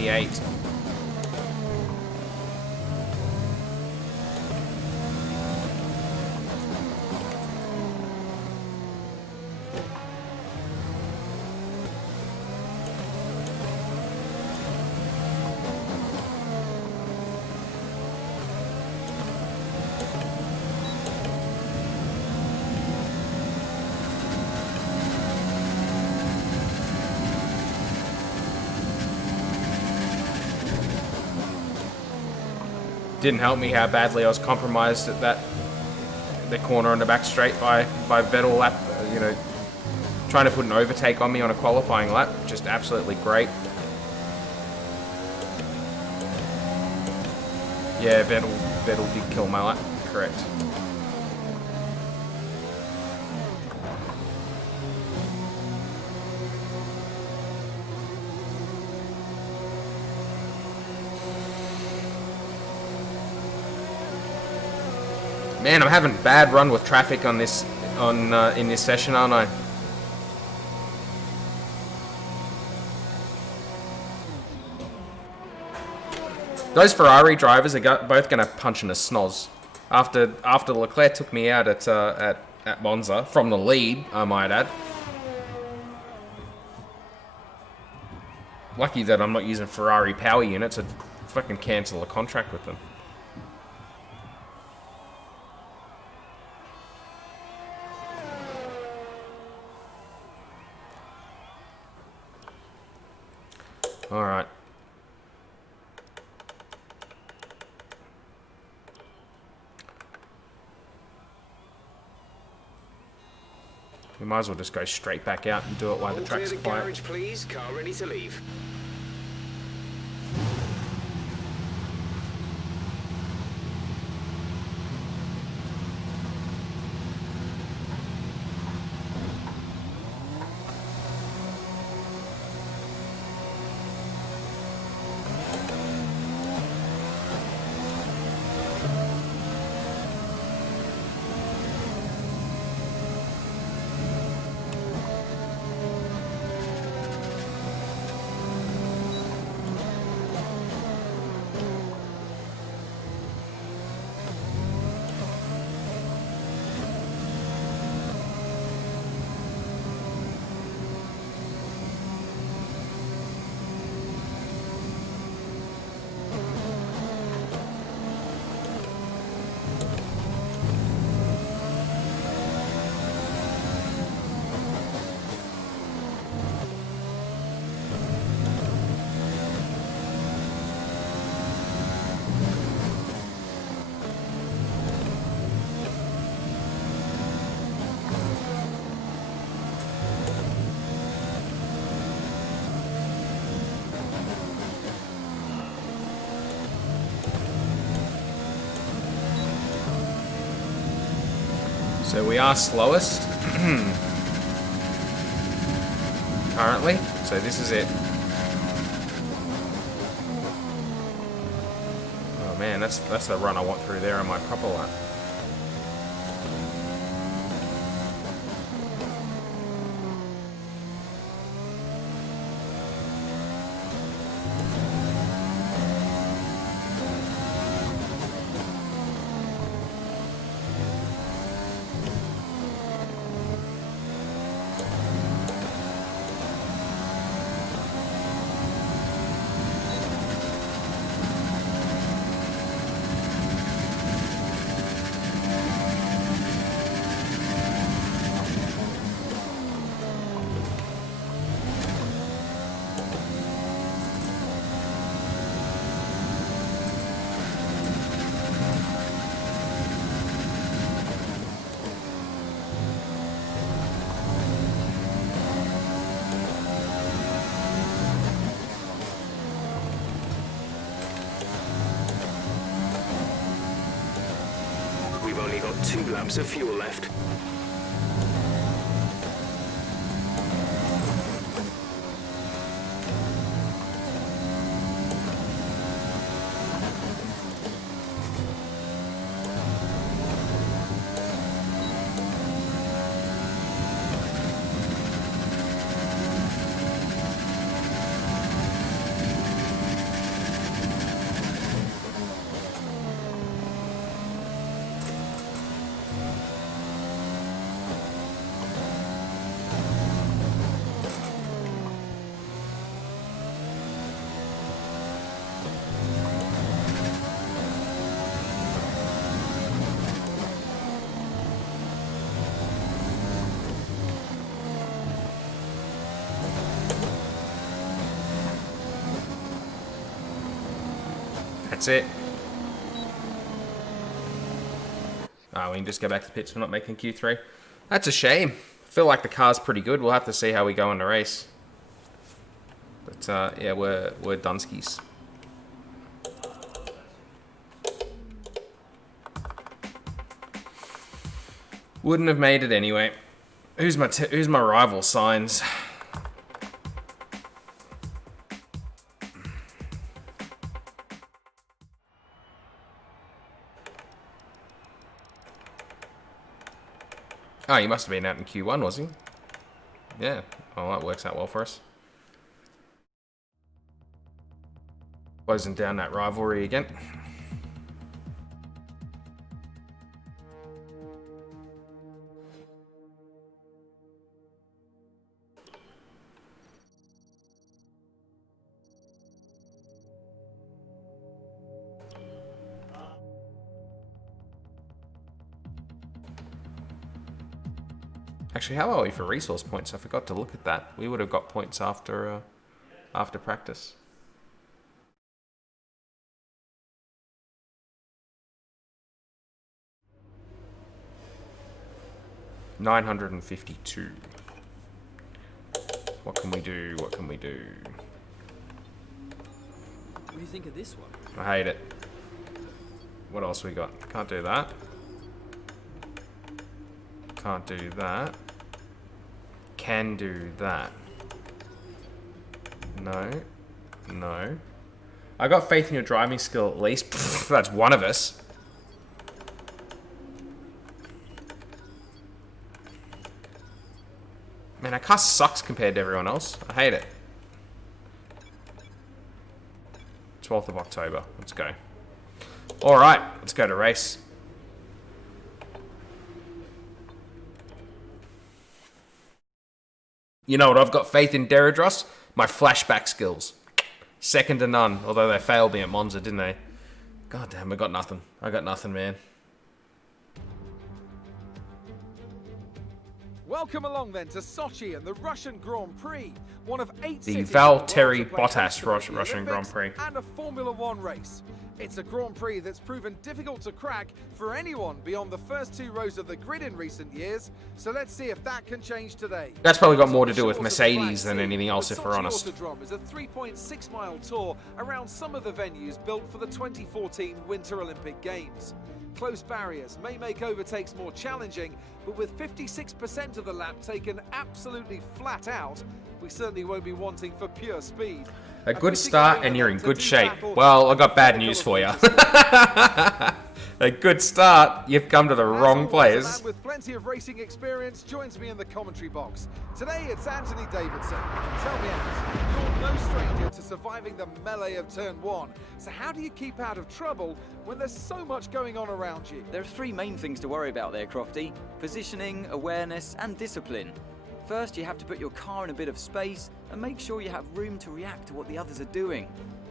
P8. Didn't help me how badly I was compromised at the corner on the back straight by Vettel lap, you know, trying to put an overtake on me on a qualifying lap. Just absolutely great. Yeah, Vettel did kill my lap, correct. Man, I'm having a bad run with traffic on this in this session, aren't I? Those Ferrari drivers are both going to punch in a snoz. After Leclerc took me out at Monza from the lead, I might add. Lucky that I'm not using Ferrari power units. I'd fucking cancel a contract with them. All right. We might as well just go straight back out and do it while the track's quiet. Garage, please. Car ready to leave. So we are slowest currently. So this is it. Oh man, that's the run I want through there on my proper lap. We've only got 2 laps of fuel left. That's it. We can just go back to the pits. We're not making Q3. That's a shame. I feel like the car's pretty good. We'll have to see how we go in the race. But yeah, we're Dunskies. Wouldn't have made it anyway. Who's my rival? Signs. Oh, he must have been out in Q1, was he? Yeah. Well, that works out well for us. Closing down that rivalry again. Actually, how are we for resource points? I forgot to look at that. We would have got points after practice. $952. What can we do? What can we do? What do you think of this one? I hate it. What else we got? Can't do that. Can't do that. Can do that. No. No. I got faith in your driving skill at least. Pfft, that's one of us. Man, our car sucks compared to everyone else. I hate it. 12th of October. Let's go. Alright, let's go to race. You know what I've got faith in, Deridros? My flashback skills. Second to none. Although they failed me at Monza, didn't they? God damn, I got nothing. I got nothing, man. Welcome along then to Sochi and the Russian Grand Prix, one of 8 The cities Valtteri in the world to play host Bottas to the Russian Grand Olympics Prix. and a Formula One race. It's a Grand Prix that's proven difficult to crack for anyone beyond the first 2 rows of the grid in recent years, so let's see if that can change today. That's probably got more to do with Mercedes than anything else, if we're honest. The Autodrome is a 3.6-mile tour around some of the venues built for the 2014 Winter Olympic Games. Close barriers may make overtakes more challenging, but with 56% of the lap taken absolutely flat out, we certainly won't be wanting for pure speed. A good start and you're in good shape. Well, I got bad news for you. A good start, you've come to the wrong place. A man with plenty of racing experience joins me in the commentary box. Today it's Anthony Davidson. Tell me, Ant, you're no stranger to surviving the melee of turn 1. So how do you keep out of trouble when there's so much going on around you? There are 3 main things to worry about there, Crofty. Positioning, awareness, and discipline. First, you have to put your car in a bit of space and make sure you have room to react to what the others are doing.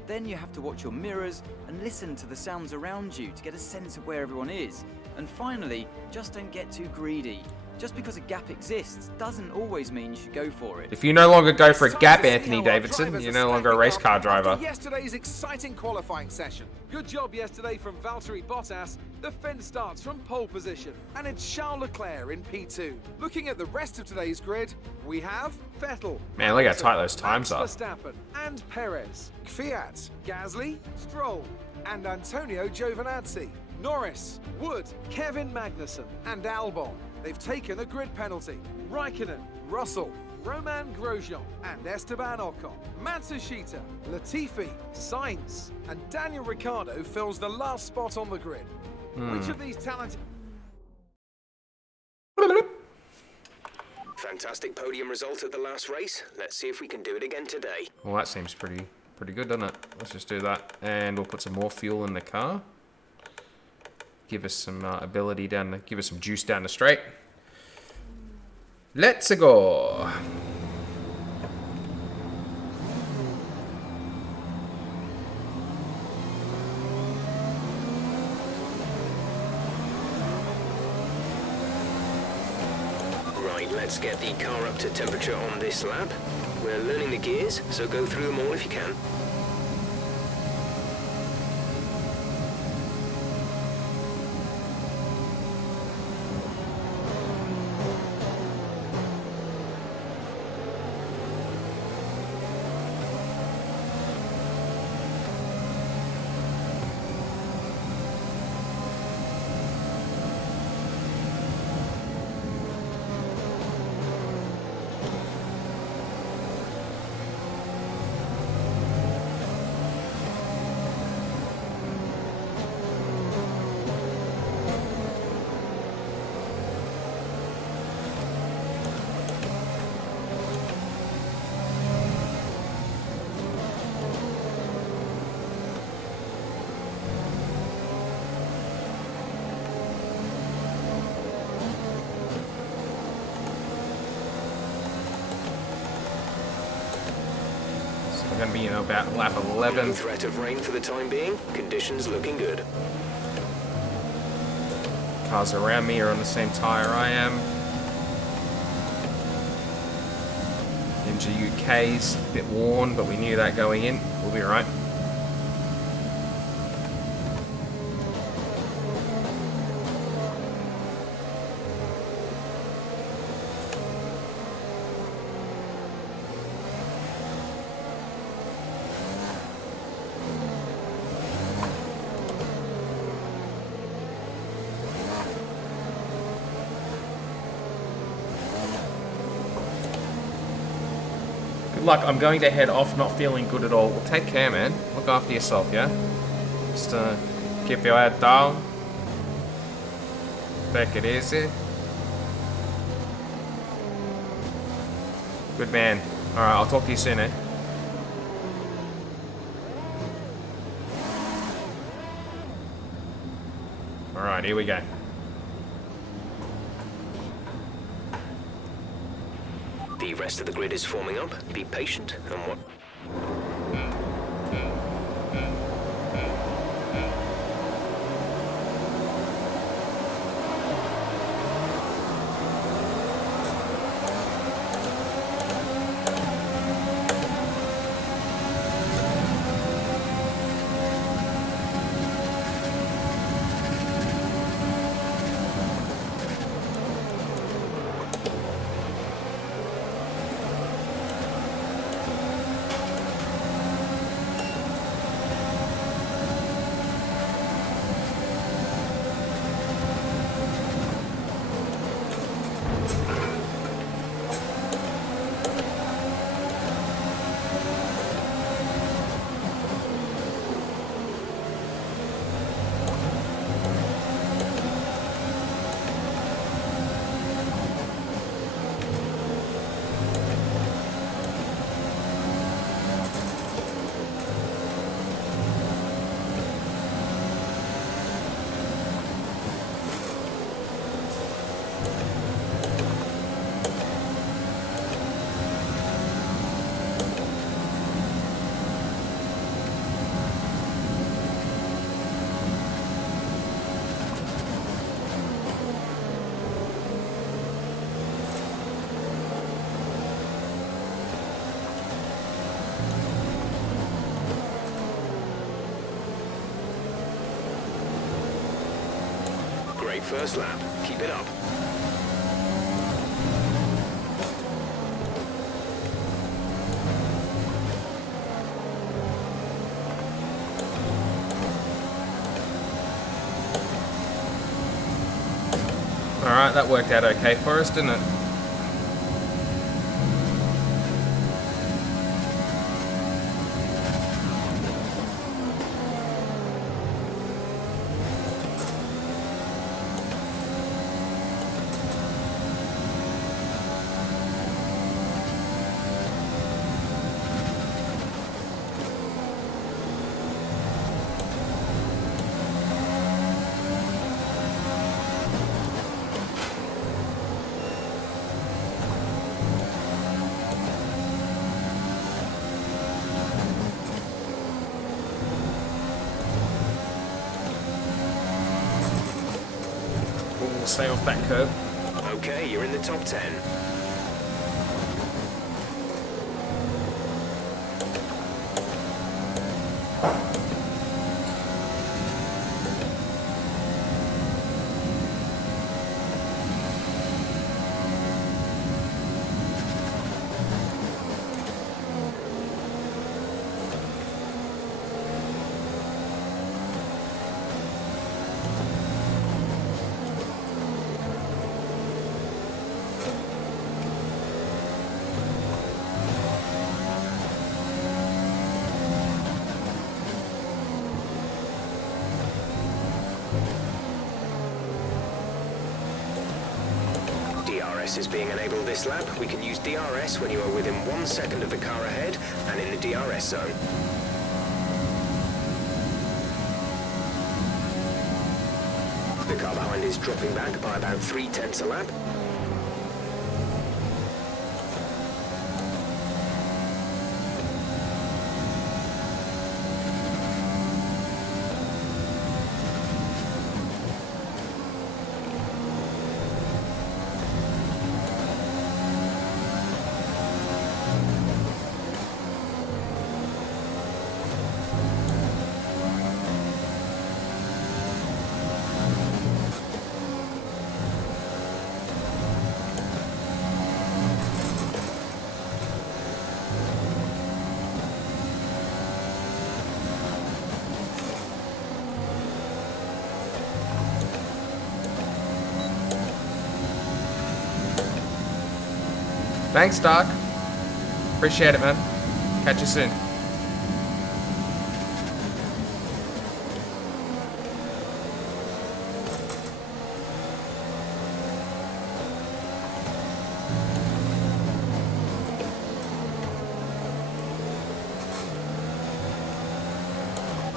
Then you have to watch your mirrors and listen to the sounds around you to get a sense of where everyone is. And finally, just don't get too greedy. Just because a gap exists doesn't always mean you should go for it. If you no longer go for a gap, Anthony Davidson, you're no longer a race car driver. After yesterday's exciting qualifying session. Good job yesterday from Valtteri Bottas. The fin starts from pole position, and it's Charles Leclerc in P2. Looking at the rest of today's grid, we have Vettel. Man, look how tight those times are. Verstappen and Perez, Kvyat, Gasly, Stroll, and Antonio Giovinazzi. Norris, Wood, Kevin Magnussen, and Albon. They've taken a grid penalty. Raikkonen, Russell, Romain Grosjean, and Esteban Ocon. Matsushita, Latifi, Sainz, and Daniel Ricciardo fills the last spot on the grid. Which of these talented... Fantastic podium result at the last race. Let's see if we can do it again today. Well, that seems pretty good, doesn't it? Let's just do that, and we'll put some more fuel in the car. Give us some ability give us some juice down the straight. Let's go. Right, let's get the car up to temperature on this lap. We're learning the gears, so go through them all if you can. going to be, about lap 11. No threat of rain for the time being. Conditions looking good. Cars around me are on the same tyre I am. MG UK's a bit worn, but we knew that going in. We'll be alright. Good luck. I'm going to head off, not feeling good at all. Well, take care, man. Look after yourself, yeah? Just keep your head down. Take it easy. Good man. Alright, I'll talk to you soon, eh? Alright, here we go. The rest of the grid is forming up. Be patient and what? Great first lap. Keep it up. Alright, that worked out okay for us, didn't it? Stay off that curb. Okay, you're in the top 10. DRS is being enabled this lap. We can use DRS when you are within 1 second of the car ahead and in the DRS zone. The car behind is dropping back by about 0.3 a lap. Thanks, Doc. Appreciate it, man. Catch you soon.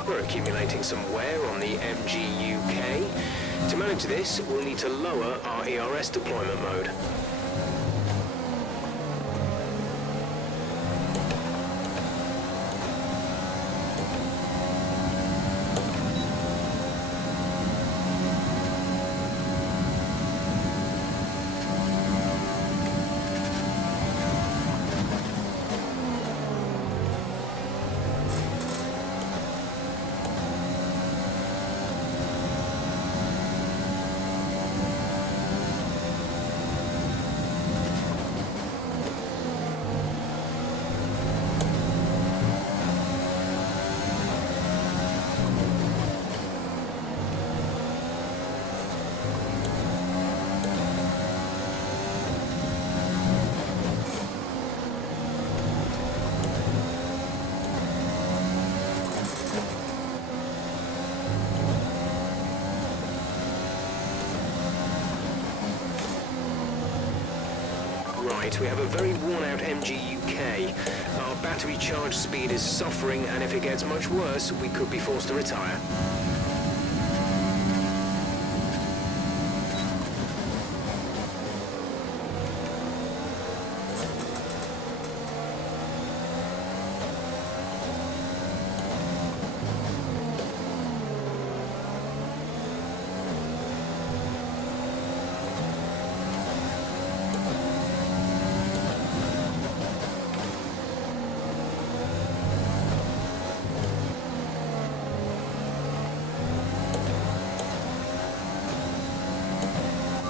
We're accumulating some wear on the MGUK. To manage this, we'll need to lower our ERS deployment mode. Right, we have a very worn-out MGUK. Our battery charge speed is suffering, and if it gets much worse, we could be forced to retire.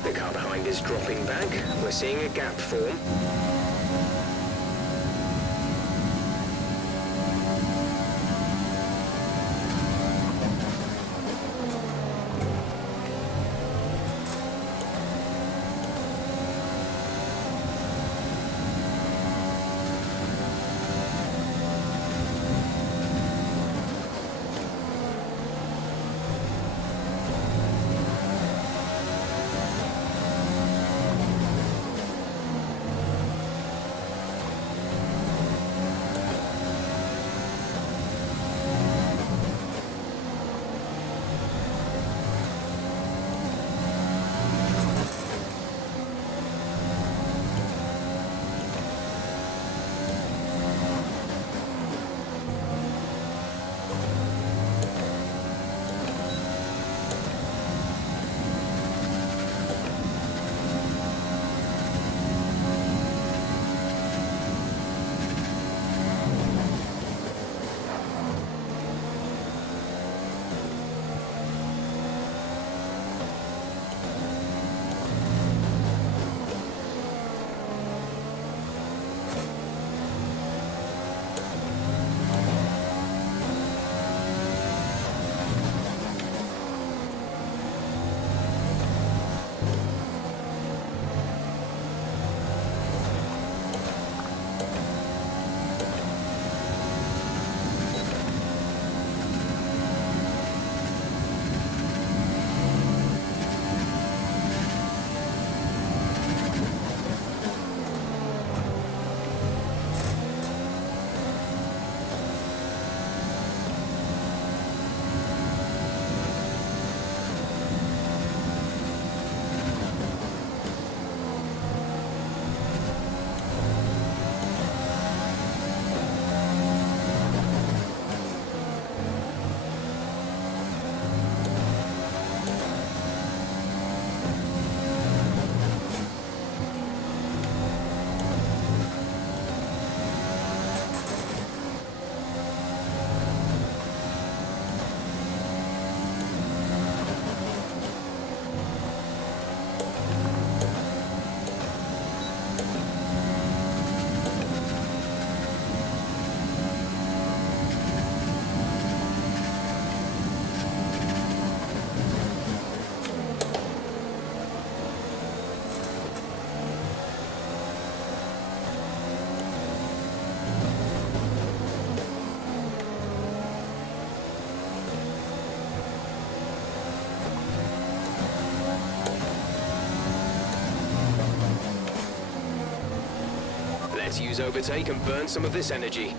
The car behind is dropping back. We're seeing a gap form. Let's use overtake and burn some of this energy.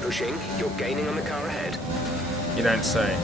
Pushing, you're gaining on the car ahead. You don't say.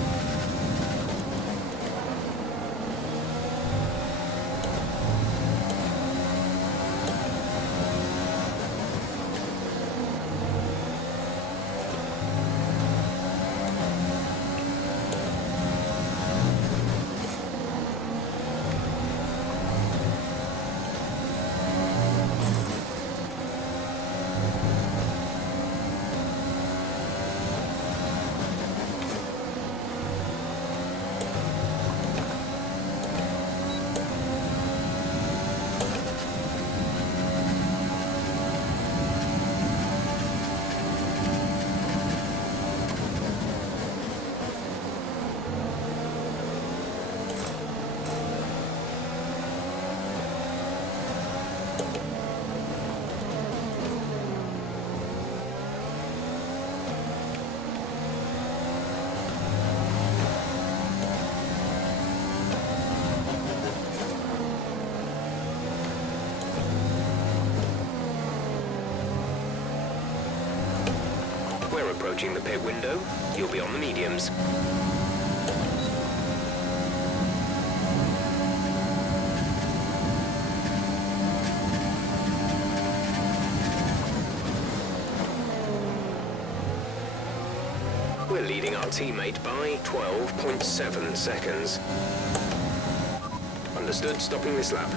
We're approaching the pit window. You'll be on the mediums. We're leading our teammate by 12.7 seconds. Understood, stopping this lap.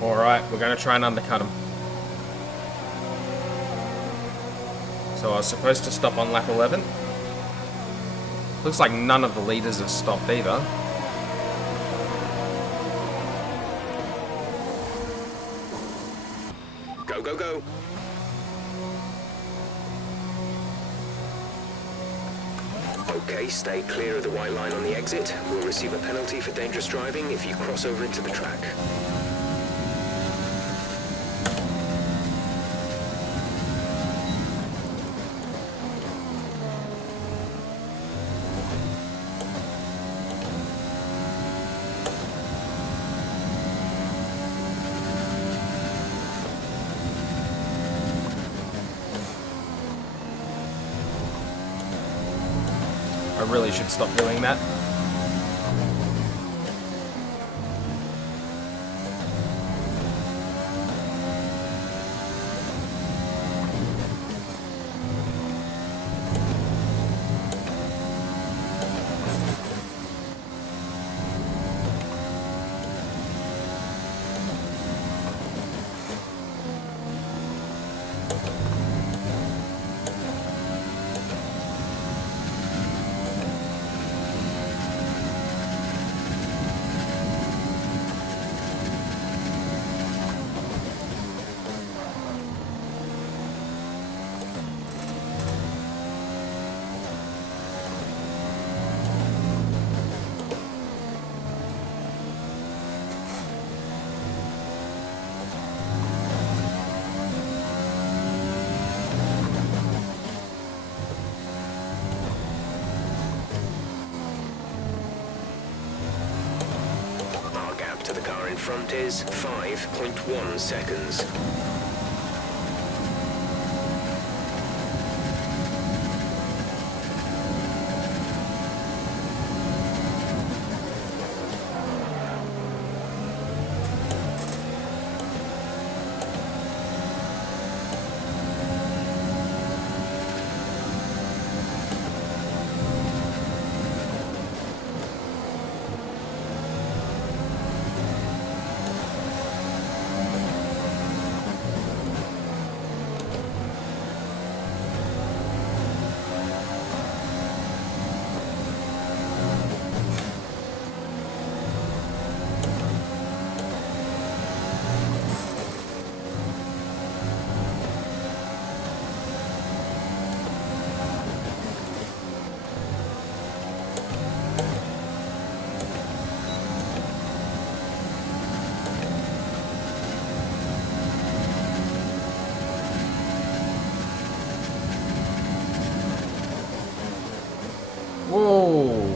Alright, we're going to try and undercut him. So I was supposed to stop on lap 11. Looks like none of the leaders have stopped either. Go, go, go. Okay, stay clear of the white line on the exit. We'll receive a penalty for dangerous driving if you cross over into the track. I really should stop doing that. Our gap to the car in front is 5.1 seconds. Whoa!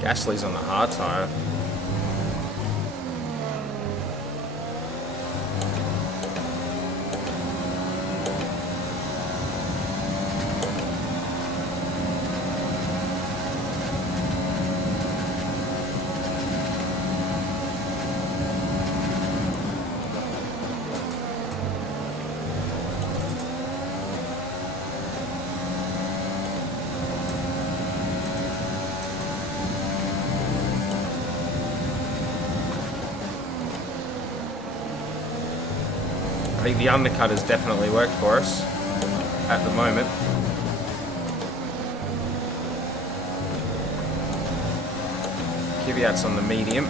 Gasly's on the hard tire. I think the undercut has definitely worked for us at the moment. Kvyat's on the medium.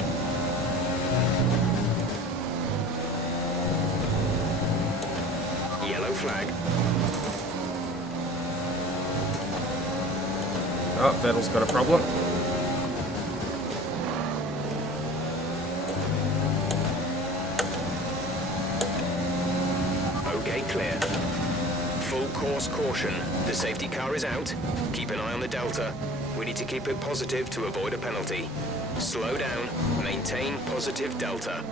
Yellow flag. Oh, Vettel's got a problem. Okay, clear. Full course caution. The safety car is out. Keep an eye on the delta. We need to keep it positive to avoid a penalty. Slow down. Maintain positive delta.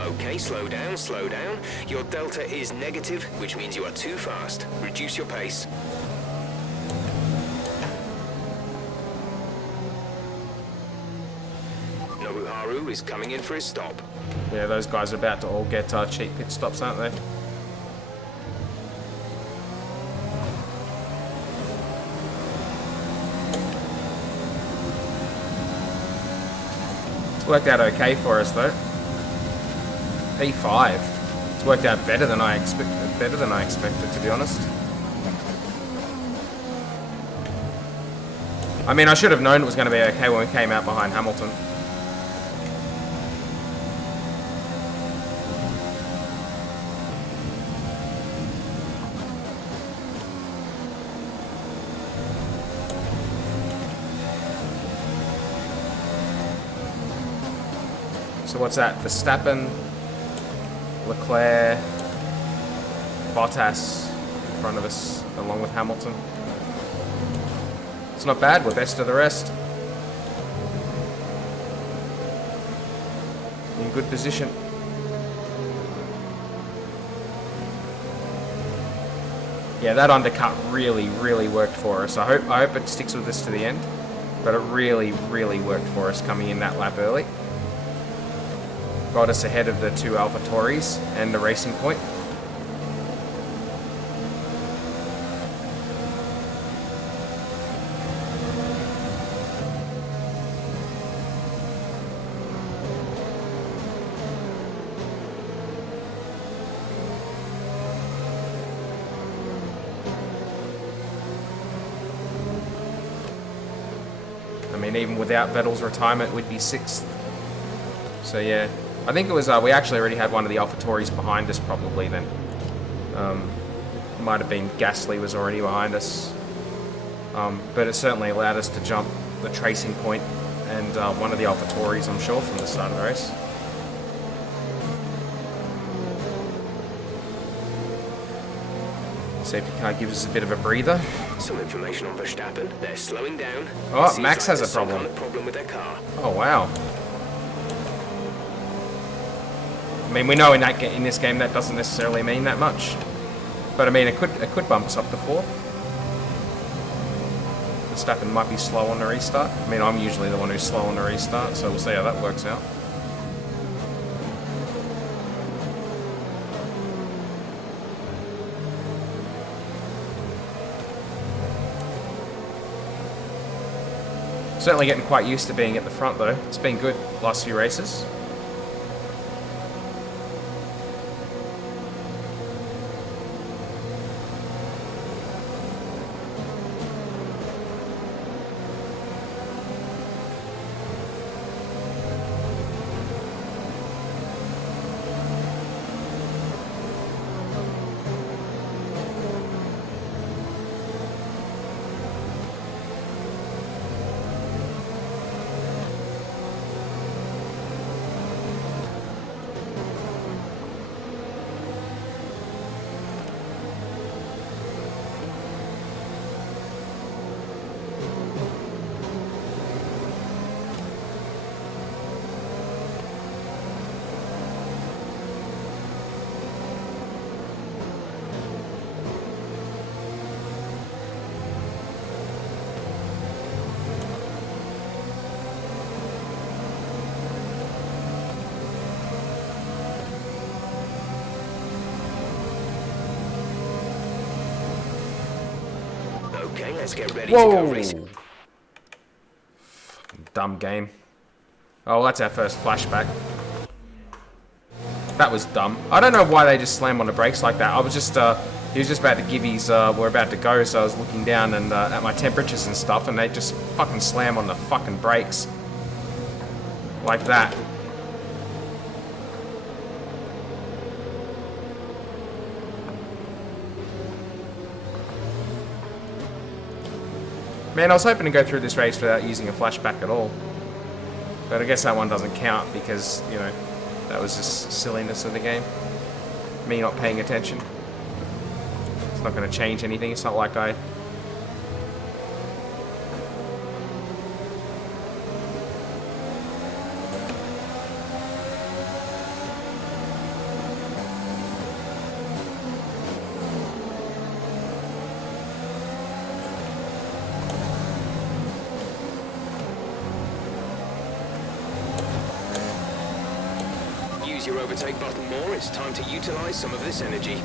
Okay, slow down, slow down. Your delta is negative, which means you are too fast. Reduce your pace. Haru is coming in for his stop. Yeah, those guys are about to all get cheap pit stops, aren't they? It's worked out okay for us though. P5. It's worked out better than I expected, to be honest. I mean, I should have known it was going to be okay when we came out behind Hamilton. So what's that? Verstappen, Leclerc, Bottas in front of us, along with Hamilton. It's not bad, we're best of the rest. In good position. Yeah, that undercut really, really worked for us. I hope it sticks with us to the end. But it really, really worked for us coming in that lap early. Got us ahead of the two AlphaTauris and the Racing Point. I mean, even without Vettel's retirement, we'd be 6th. So yeah, I think it was, we actually already had one of the AlphaTauris behind us probably then. Might have been Gasly was already behind us. But it certainly allowed us to jump the Racing Point and one of the AlphaTauris, I'm sure, from the start of the race. Safety car gives us a bit of a breather. Some information on Verstappen. They're slowing down. Oh, Max has a problem. Some kind of problem with their car. Oh, wow. I mean, we know in this game that doesn't necessarily mean that much. But I mean, it could bump us up to 4th. Verstappen might be slow on the restart. I mean, I'm usually the one who's slow on the restart, so we'll see how that works out. Certainly getting quite used to being at the front though. It's been good last few races. Okay, let's get ready to go racing. Dumb game. Oh, that's our first flashback. That was dumb. I don't know why they just slammed on the brakes like that. I was just, he was just about to give his, we're about to go, so I was looking down and at my temperatures and stuff, and they just fucking slam on the fucking brakes. Like that. Man, I was hoping to go through this race without using a flashback at all. But I guess that one doesn't count because, you know, that was just silliness of the game. Me not paying attention. It's not going to change anything. It's not like I... use your overtake button more, it's time to utilize some of this energy.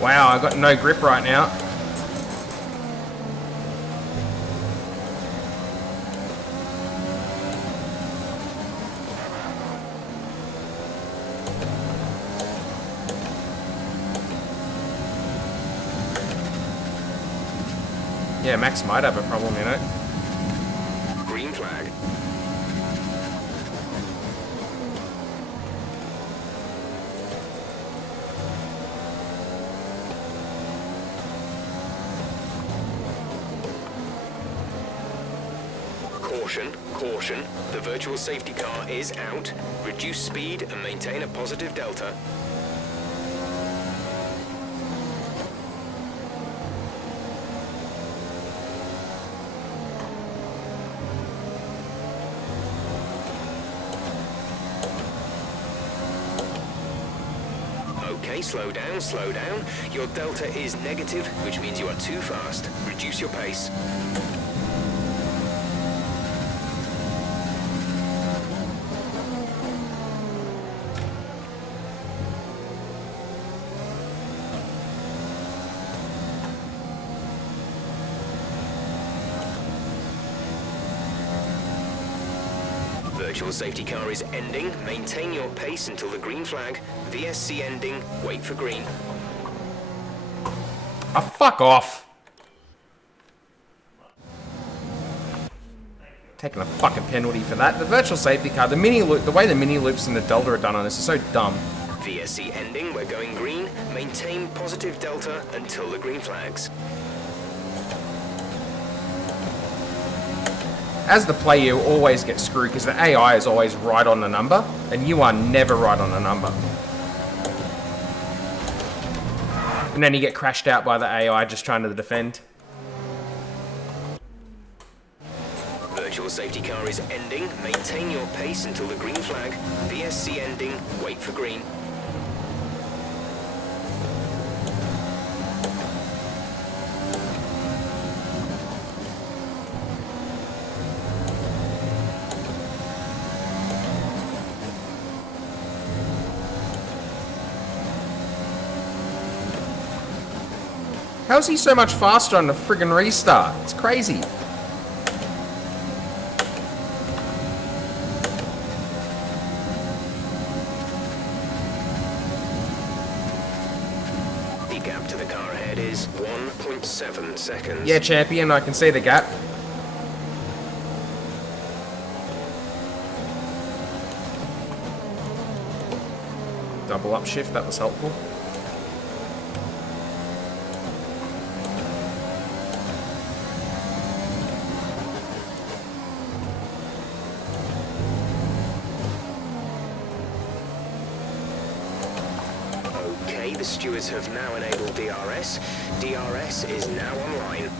Wow, I got no grip right now. Yeah, Max might have a problem, you know. Green flag. Caution, caution. The virtual safety car is out. Reduce speed and maintain a positive delta. Okay, slow down, slow down. Your delta is negative, which means you are too fast. Reduce your pace. Virtual safety car is ending. Maintain your pace until the green flag. VSC ending. Wait for green. Oh, fuck off. Taking a fucking penalty for that. The virtual safety car, the mini loop, the way the mini loops and the delta are done on this is so dumb. VSC ending. We're going green. Maintain positive delta until the green flags. As the player, you always get screwed because the AI is always right on the number, and you are never right on the number. And then you get crashed out by the AI just trying to defend. Virtual safety car is ending. Maintain your pace until the green flag. VSC ending. Wait for green. How's he so much faster on the friggin' restart? It's crazy. The gap to the car ahead is 1.7 seconds. Yeah, champion, I can see the gap. Double upshift, that was helpful. Okay, the stewards have now enabled DRS. DRS is now online.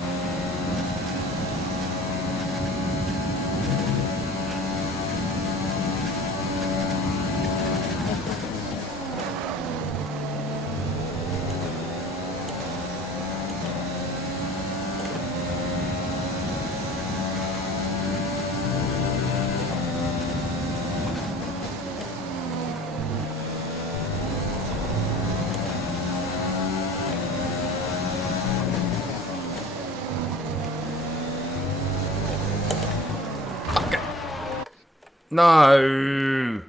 No.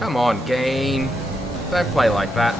Come on, game. Don't play like that.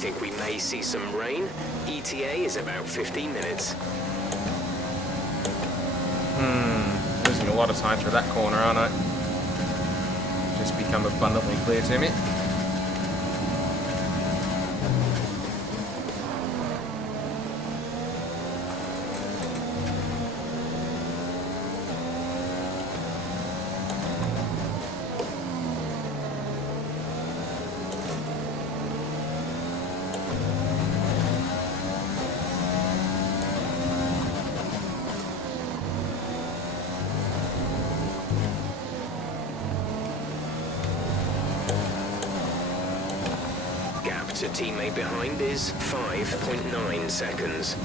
think we may see some rain. ETA is about 15 minutes. Losing a lot of time through that corner, aren't I? Just become abundantly clear to me. To teammate behind is 5.9 seconds.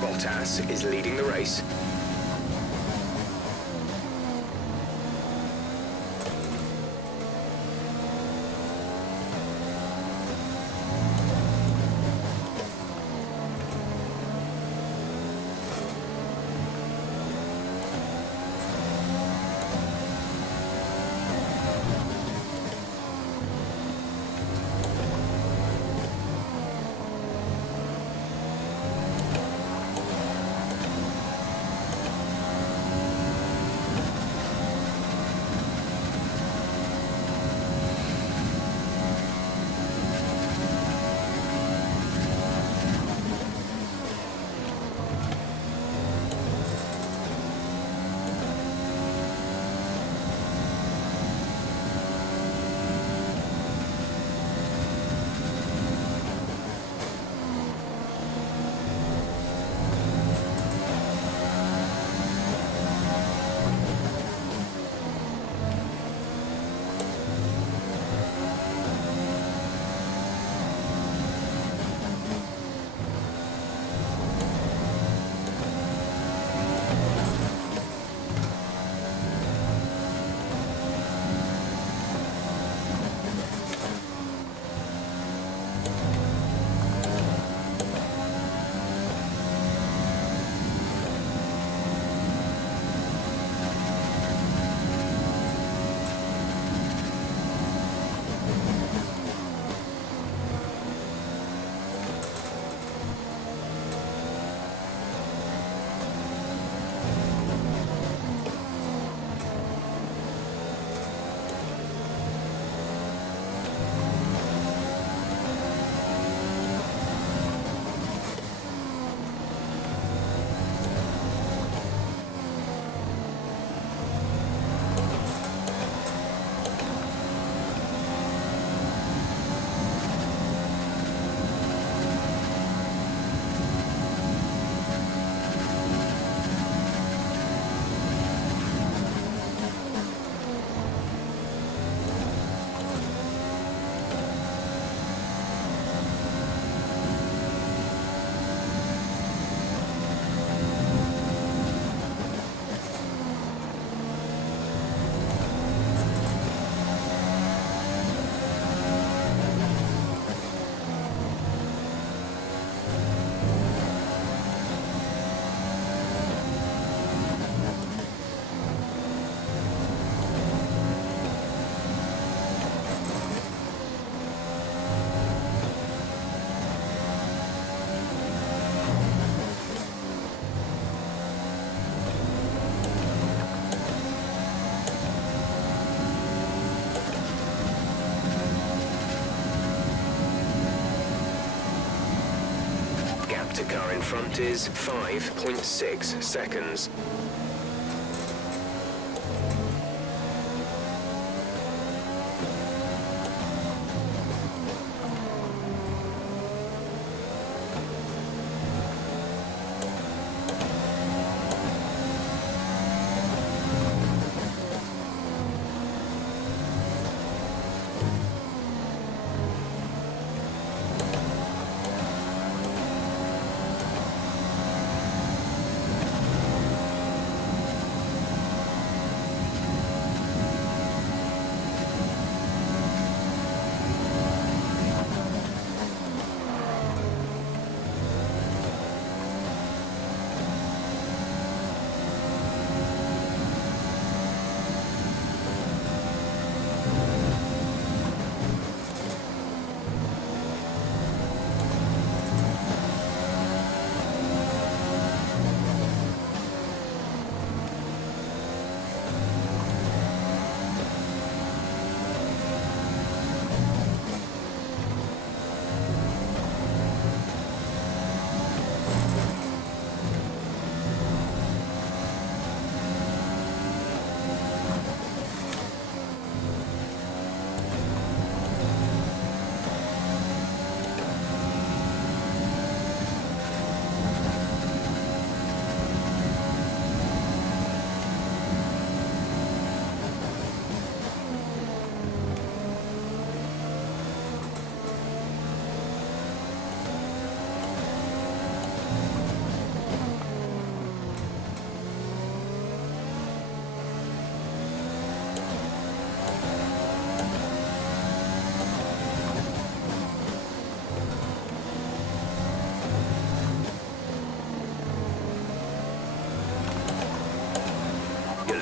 Bottas is leading the race. lap to car in front is 5.6 seconds.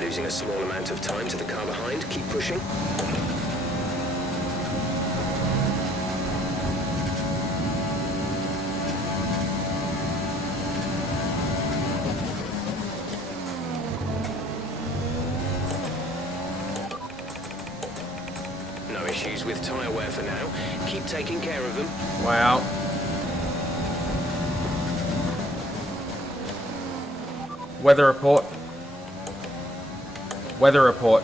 Losing a small amount of time to the car behind. Keep pushing. No issues with tyre wear for now. Keep taking care of them. Wow. Weather report. Weather report.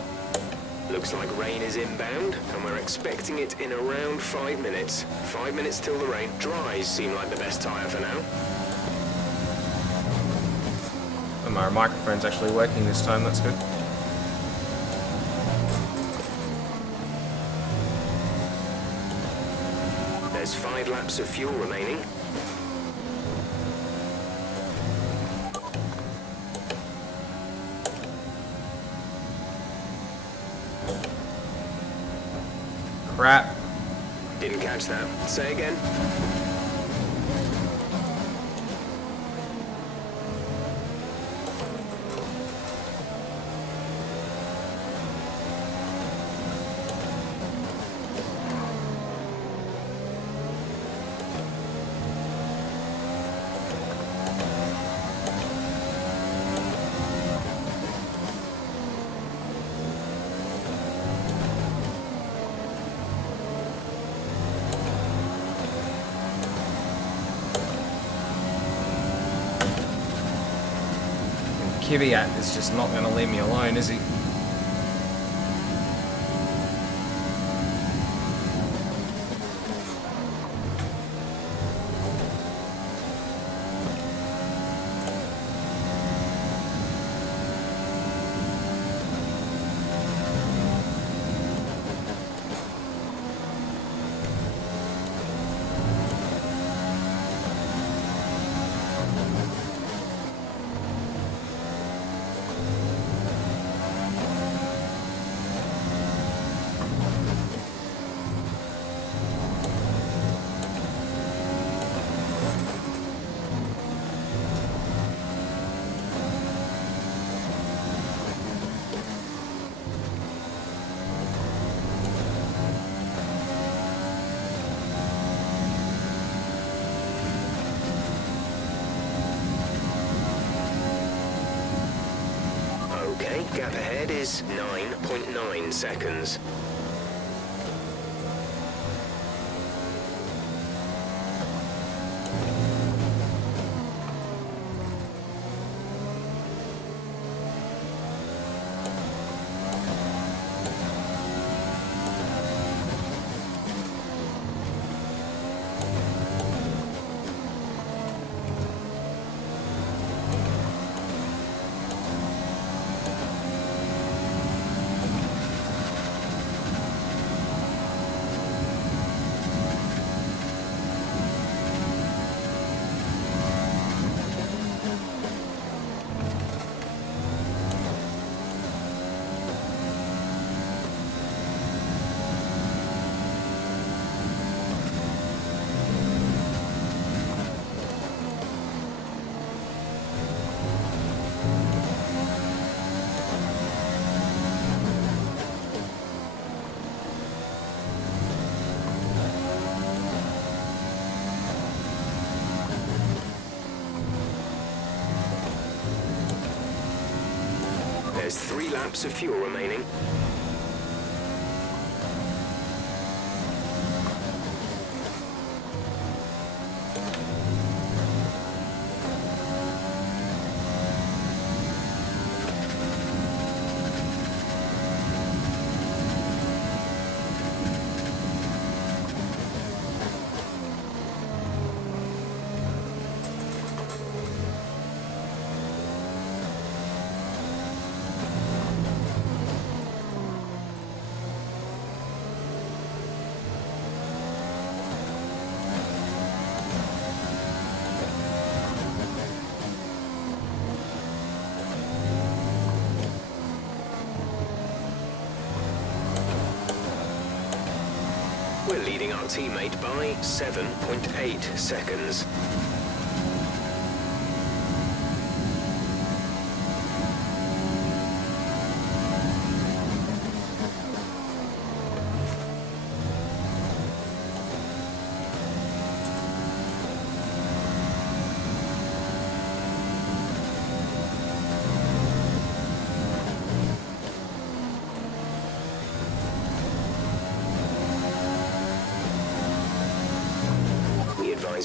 Looks like rain is inbound, and we're expecting it in around 5 minutes. 5 minutes till the rain. Dries seem like the best tyre for now. And my microphone's actually working this time, that's good. There's 5 laps of fuel remaining. Crap. Didn't catch that. Say again. Kvyat is just not going to leave me alone, is he? Okay, gap ahead is 9.9 seconds. There's 3 laps of fuel remaining. We're leading our teammate by 7.8 seconds.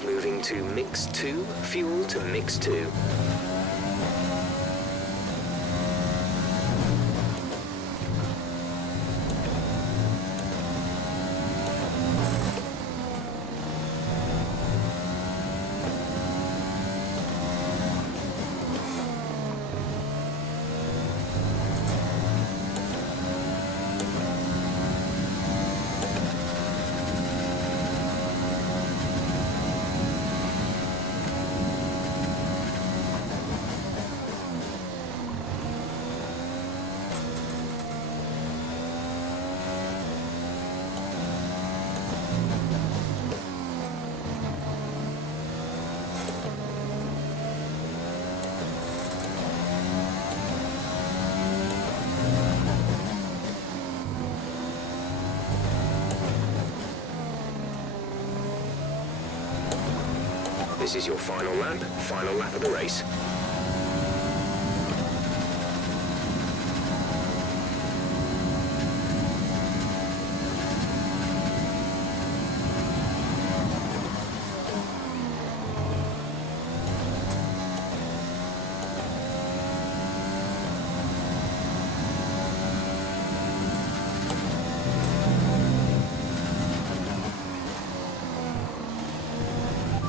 Moving to mix 2, fuel to mix 2. This is your final lap of the race.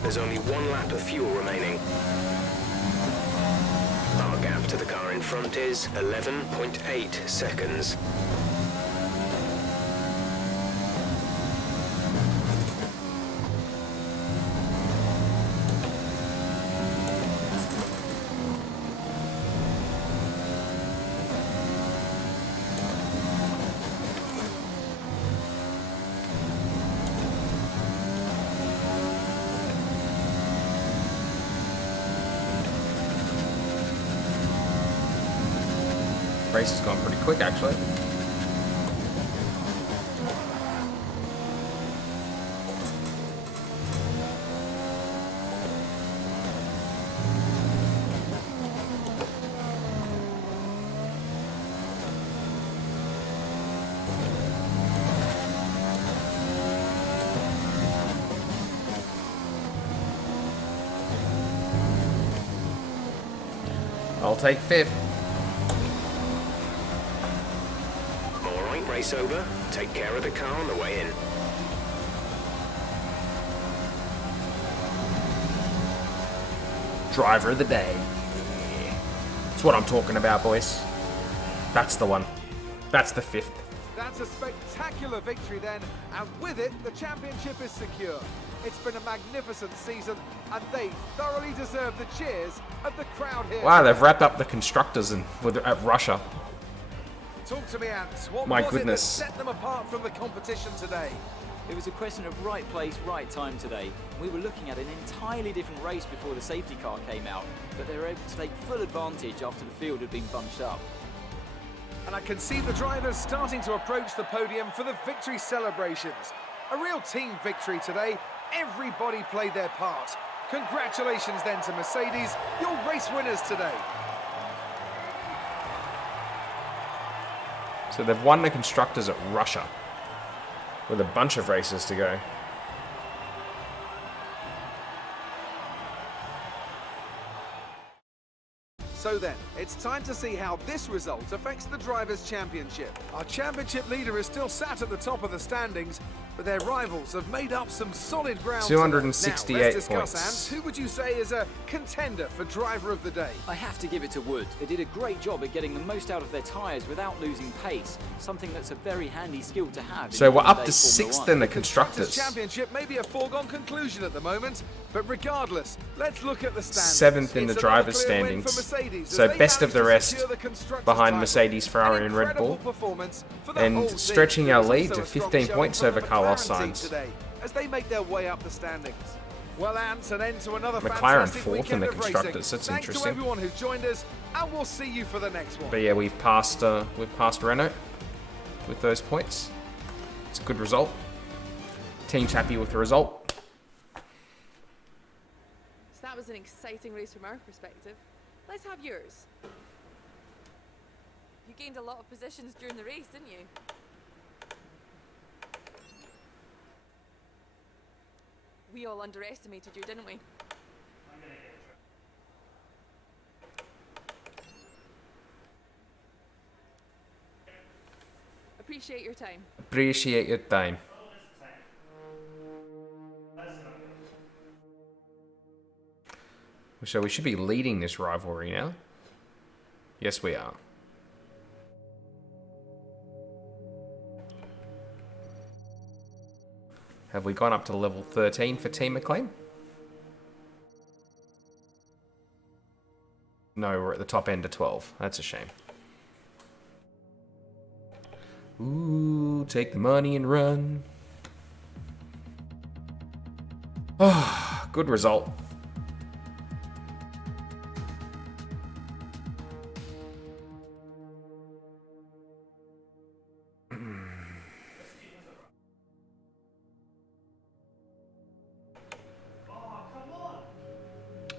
There's only 1 lap of fuel remaining. Our gap to the car in front is 11.8 seconds. Race has gone pretty quick, actually. I'll take 5th. Race over. Take care of the car on the way in. Driver of the day. That's what I'm talking about, boys. That's the one. That's the 5th. That's a spectacular victory then, and with it, the championship is secure. It's been a magnificent season, and they thoroughly deserve the cheers of the crowd here. Wow, they've wrapped up the constructors at Russia. Talk to me, Ant. What My was goodness. it that set them apart from the competition today? It was a question of right place, right time today. We were looking at an entirely different race before the safety car came out, but they were able to take full advantage after the field had been bunched up. And I can see the drivers starting to approach the podium for the victory celebrations. A real team victory today. Everybody played their part. Congratulations then to Mercedes, your race winners today. So they've won the Constructors at Russia with a bunch of races to go. So then, it's time to see how this result affects the Drivers' Championship. Our championship leader is still sat at the top of the standings, but their rivals have made up some solid ground. 268 now, let's discuss, points. Ants, who would you say is a contender for Driver of the Day? I have to give it to Wood. They did a great job at getting the most out of their tyres without losing pace, something that's a very handy skill to have. So we're up modern-day to Formula 6th One. in the Constructors' Constructors. Championship may be a foregone conclusion at the moment, but regardless, let's look at the standings. 7th in the It's Drivers' another clear win for standings. Mercedes as So they best of the managed to rest secure the Constructors' behind title. Mercedes, Ferrari, An and Red Bull. incredible performance for the And whole team. stretching There our was lead also to a strong 15 showing points from over the Carlos McLaren team Sainz. today as they make their way up the standings. Well, Ants, an end to another McLaren fantastic 4th in weekend the of racing. Constructors. That's Thanks interesting. to everyone who joined us, and we'll see you for the next one. But yeah, we've passed Renault with those points. It's a good result. Team's happy with the result. So that was an exciting race from our perspective. Let's have yours. You gained a lot of positions during the race, didn't you? We all underestimated you, didn't we? Appreciate your time. Appreciate your time. So we should be leading this rivalry now. Yes, we are. Have we gone up to level 13 for Team McLean? No, we're at the top end of 12. That's a shame. Ooh, take the money and run. Oh, good result.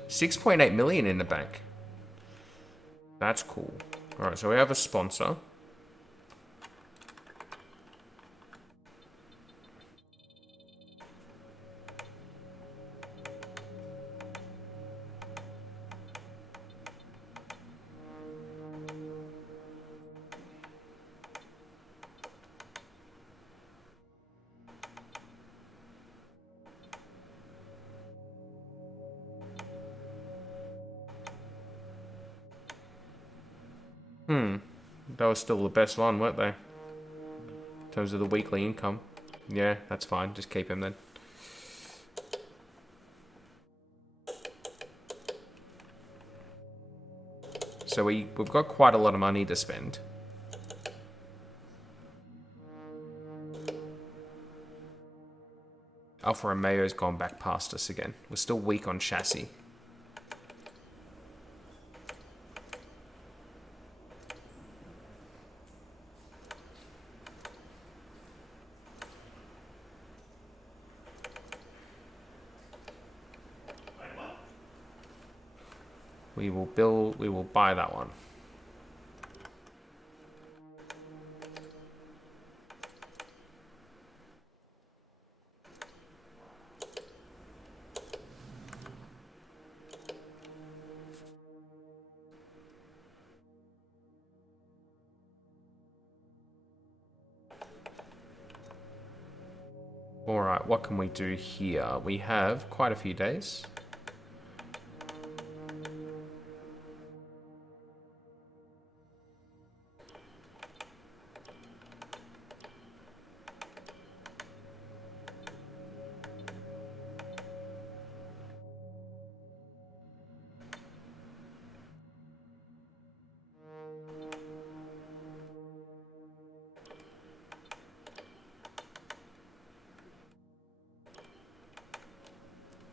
$6.8 million in the bank. That's cool. All right, so we have a sponsor. That was still the best one, weren't they? In terms of the weekly income. Yeah, that's fine. Just keep him then. So we've got quite a lot of money to spend. Alfa Romeo's gone back past us again. We're still weak on chassis. We will buy that one. All right, what can we do here? We have quite a few days.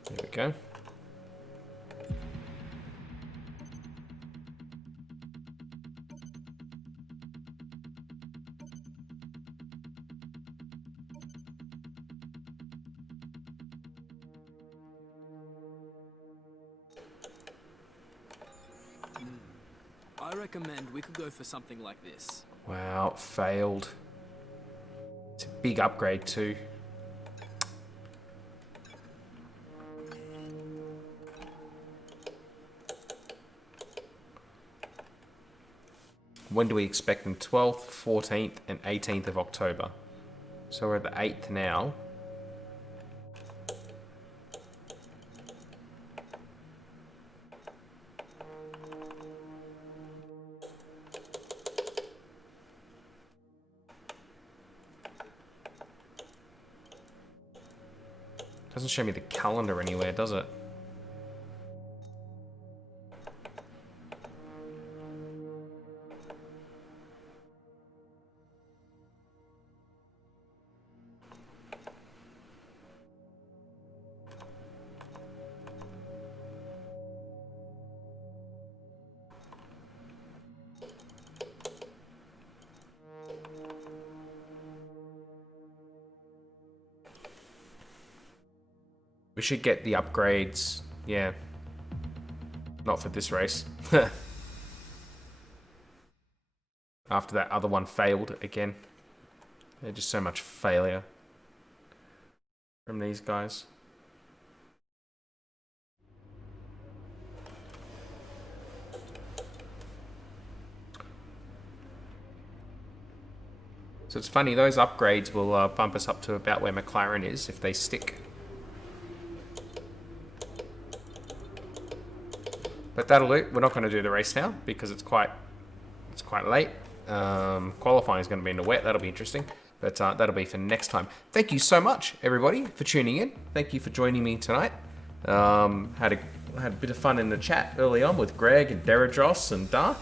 There we go. I recommend we could go for something like this. Wow, failed. It's a big upgrade too. When do we expect them? 12th, 14th, and 18th of October. So we're at the 8th now. Doesn't show me the calendar anywhere, does it? We should get the upgrades. Yeah. Not for this race. After that other one failed again. There's just so much failure from these guys. So it's funny, those upgrades will bump us up to about where McLaren is if they stick. But that'll do. We're not going to do the race now because it's quite late. Qualifying is going to be in the wet. That'll be interesting. But that'll be for next time. Thank you so much, everybody, for tuning in. Thank you for joining me tonight. Had a bit of fun in the chat early on with Greg and Deradros and Dark,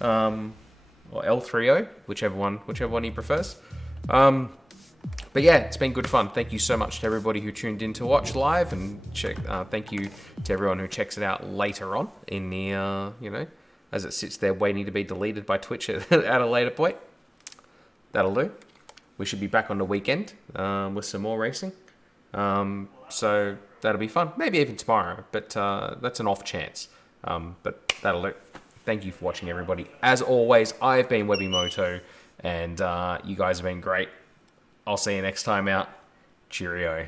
or L30, whichever one he prefers. But yeah, it's been good fun. Thank you so much to everybody who tuned in to watch live, and thank you to everyone who checks it out later on in the as it sits there waiting to be deleted by Twitch at a later point. That'll do. We should be back on the weekend with some more racing. So that'll be fun. Maybe even tomorrow, but that's an off chance. But that'll do. Thank you for watching, everybody. As always, I've been Webimoto, and you guys have been great. I'll see you next time out. Cheerio.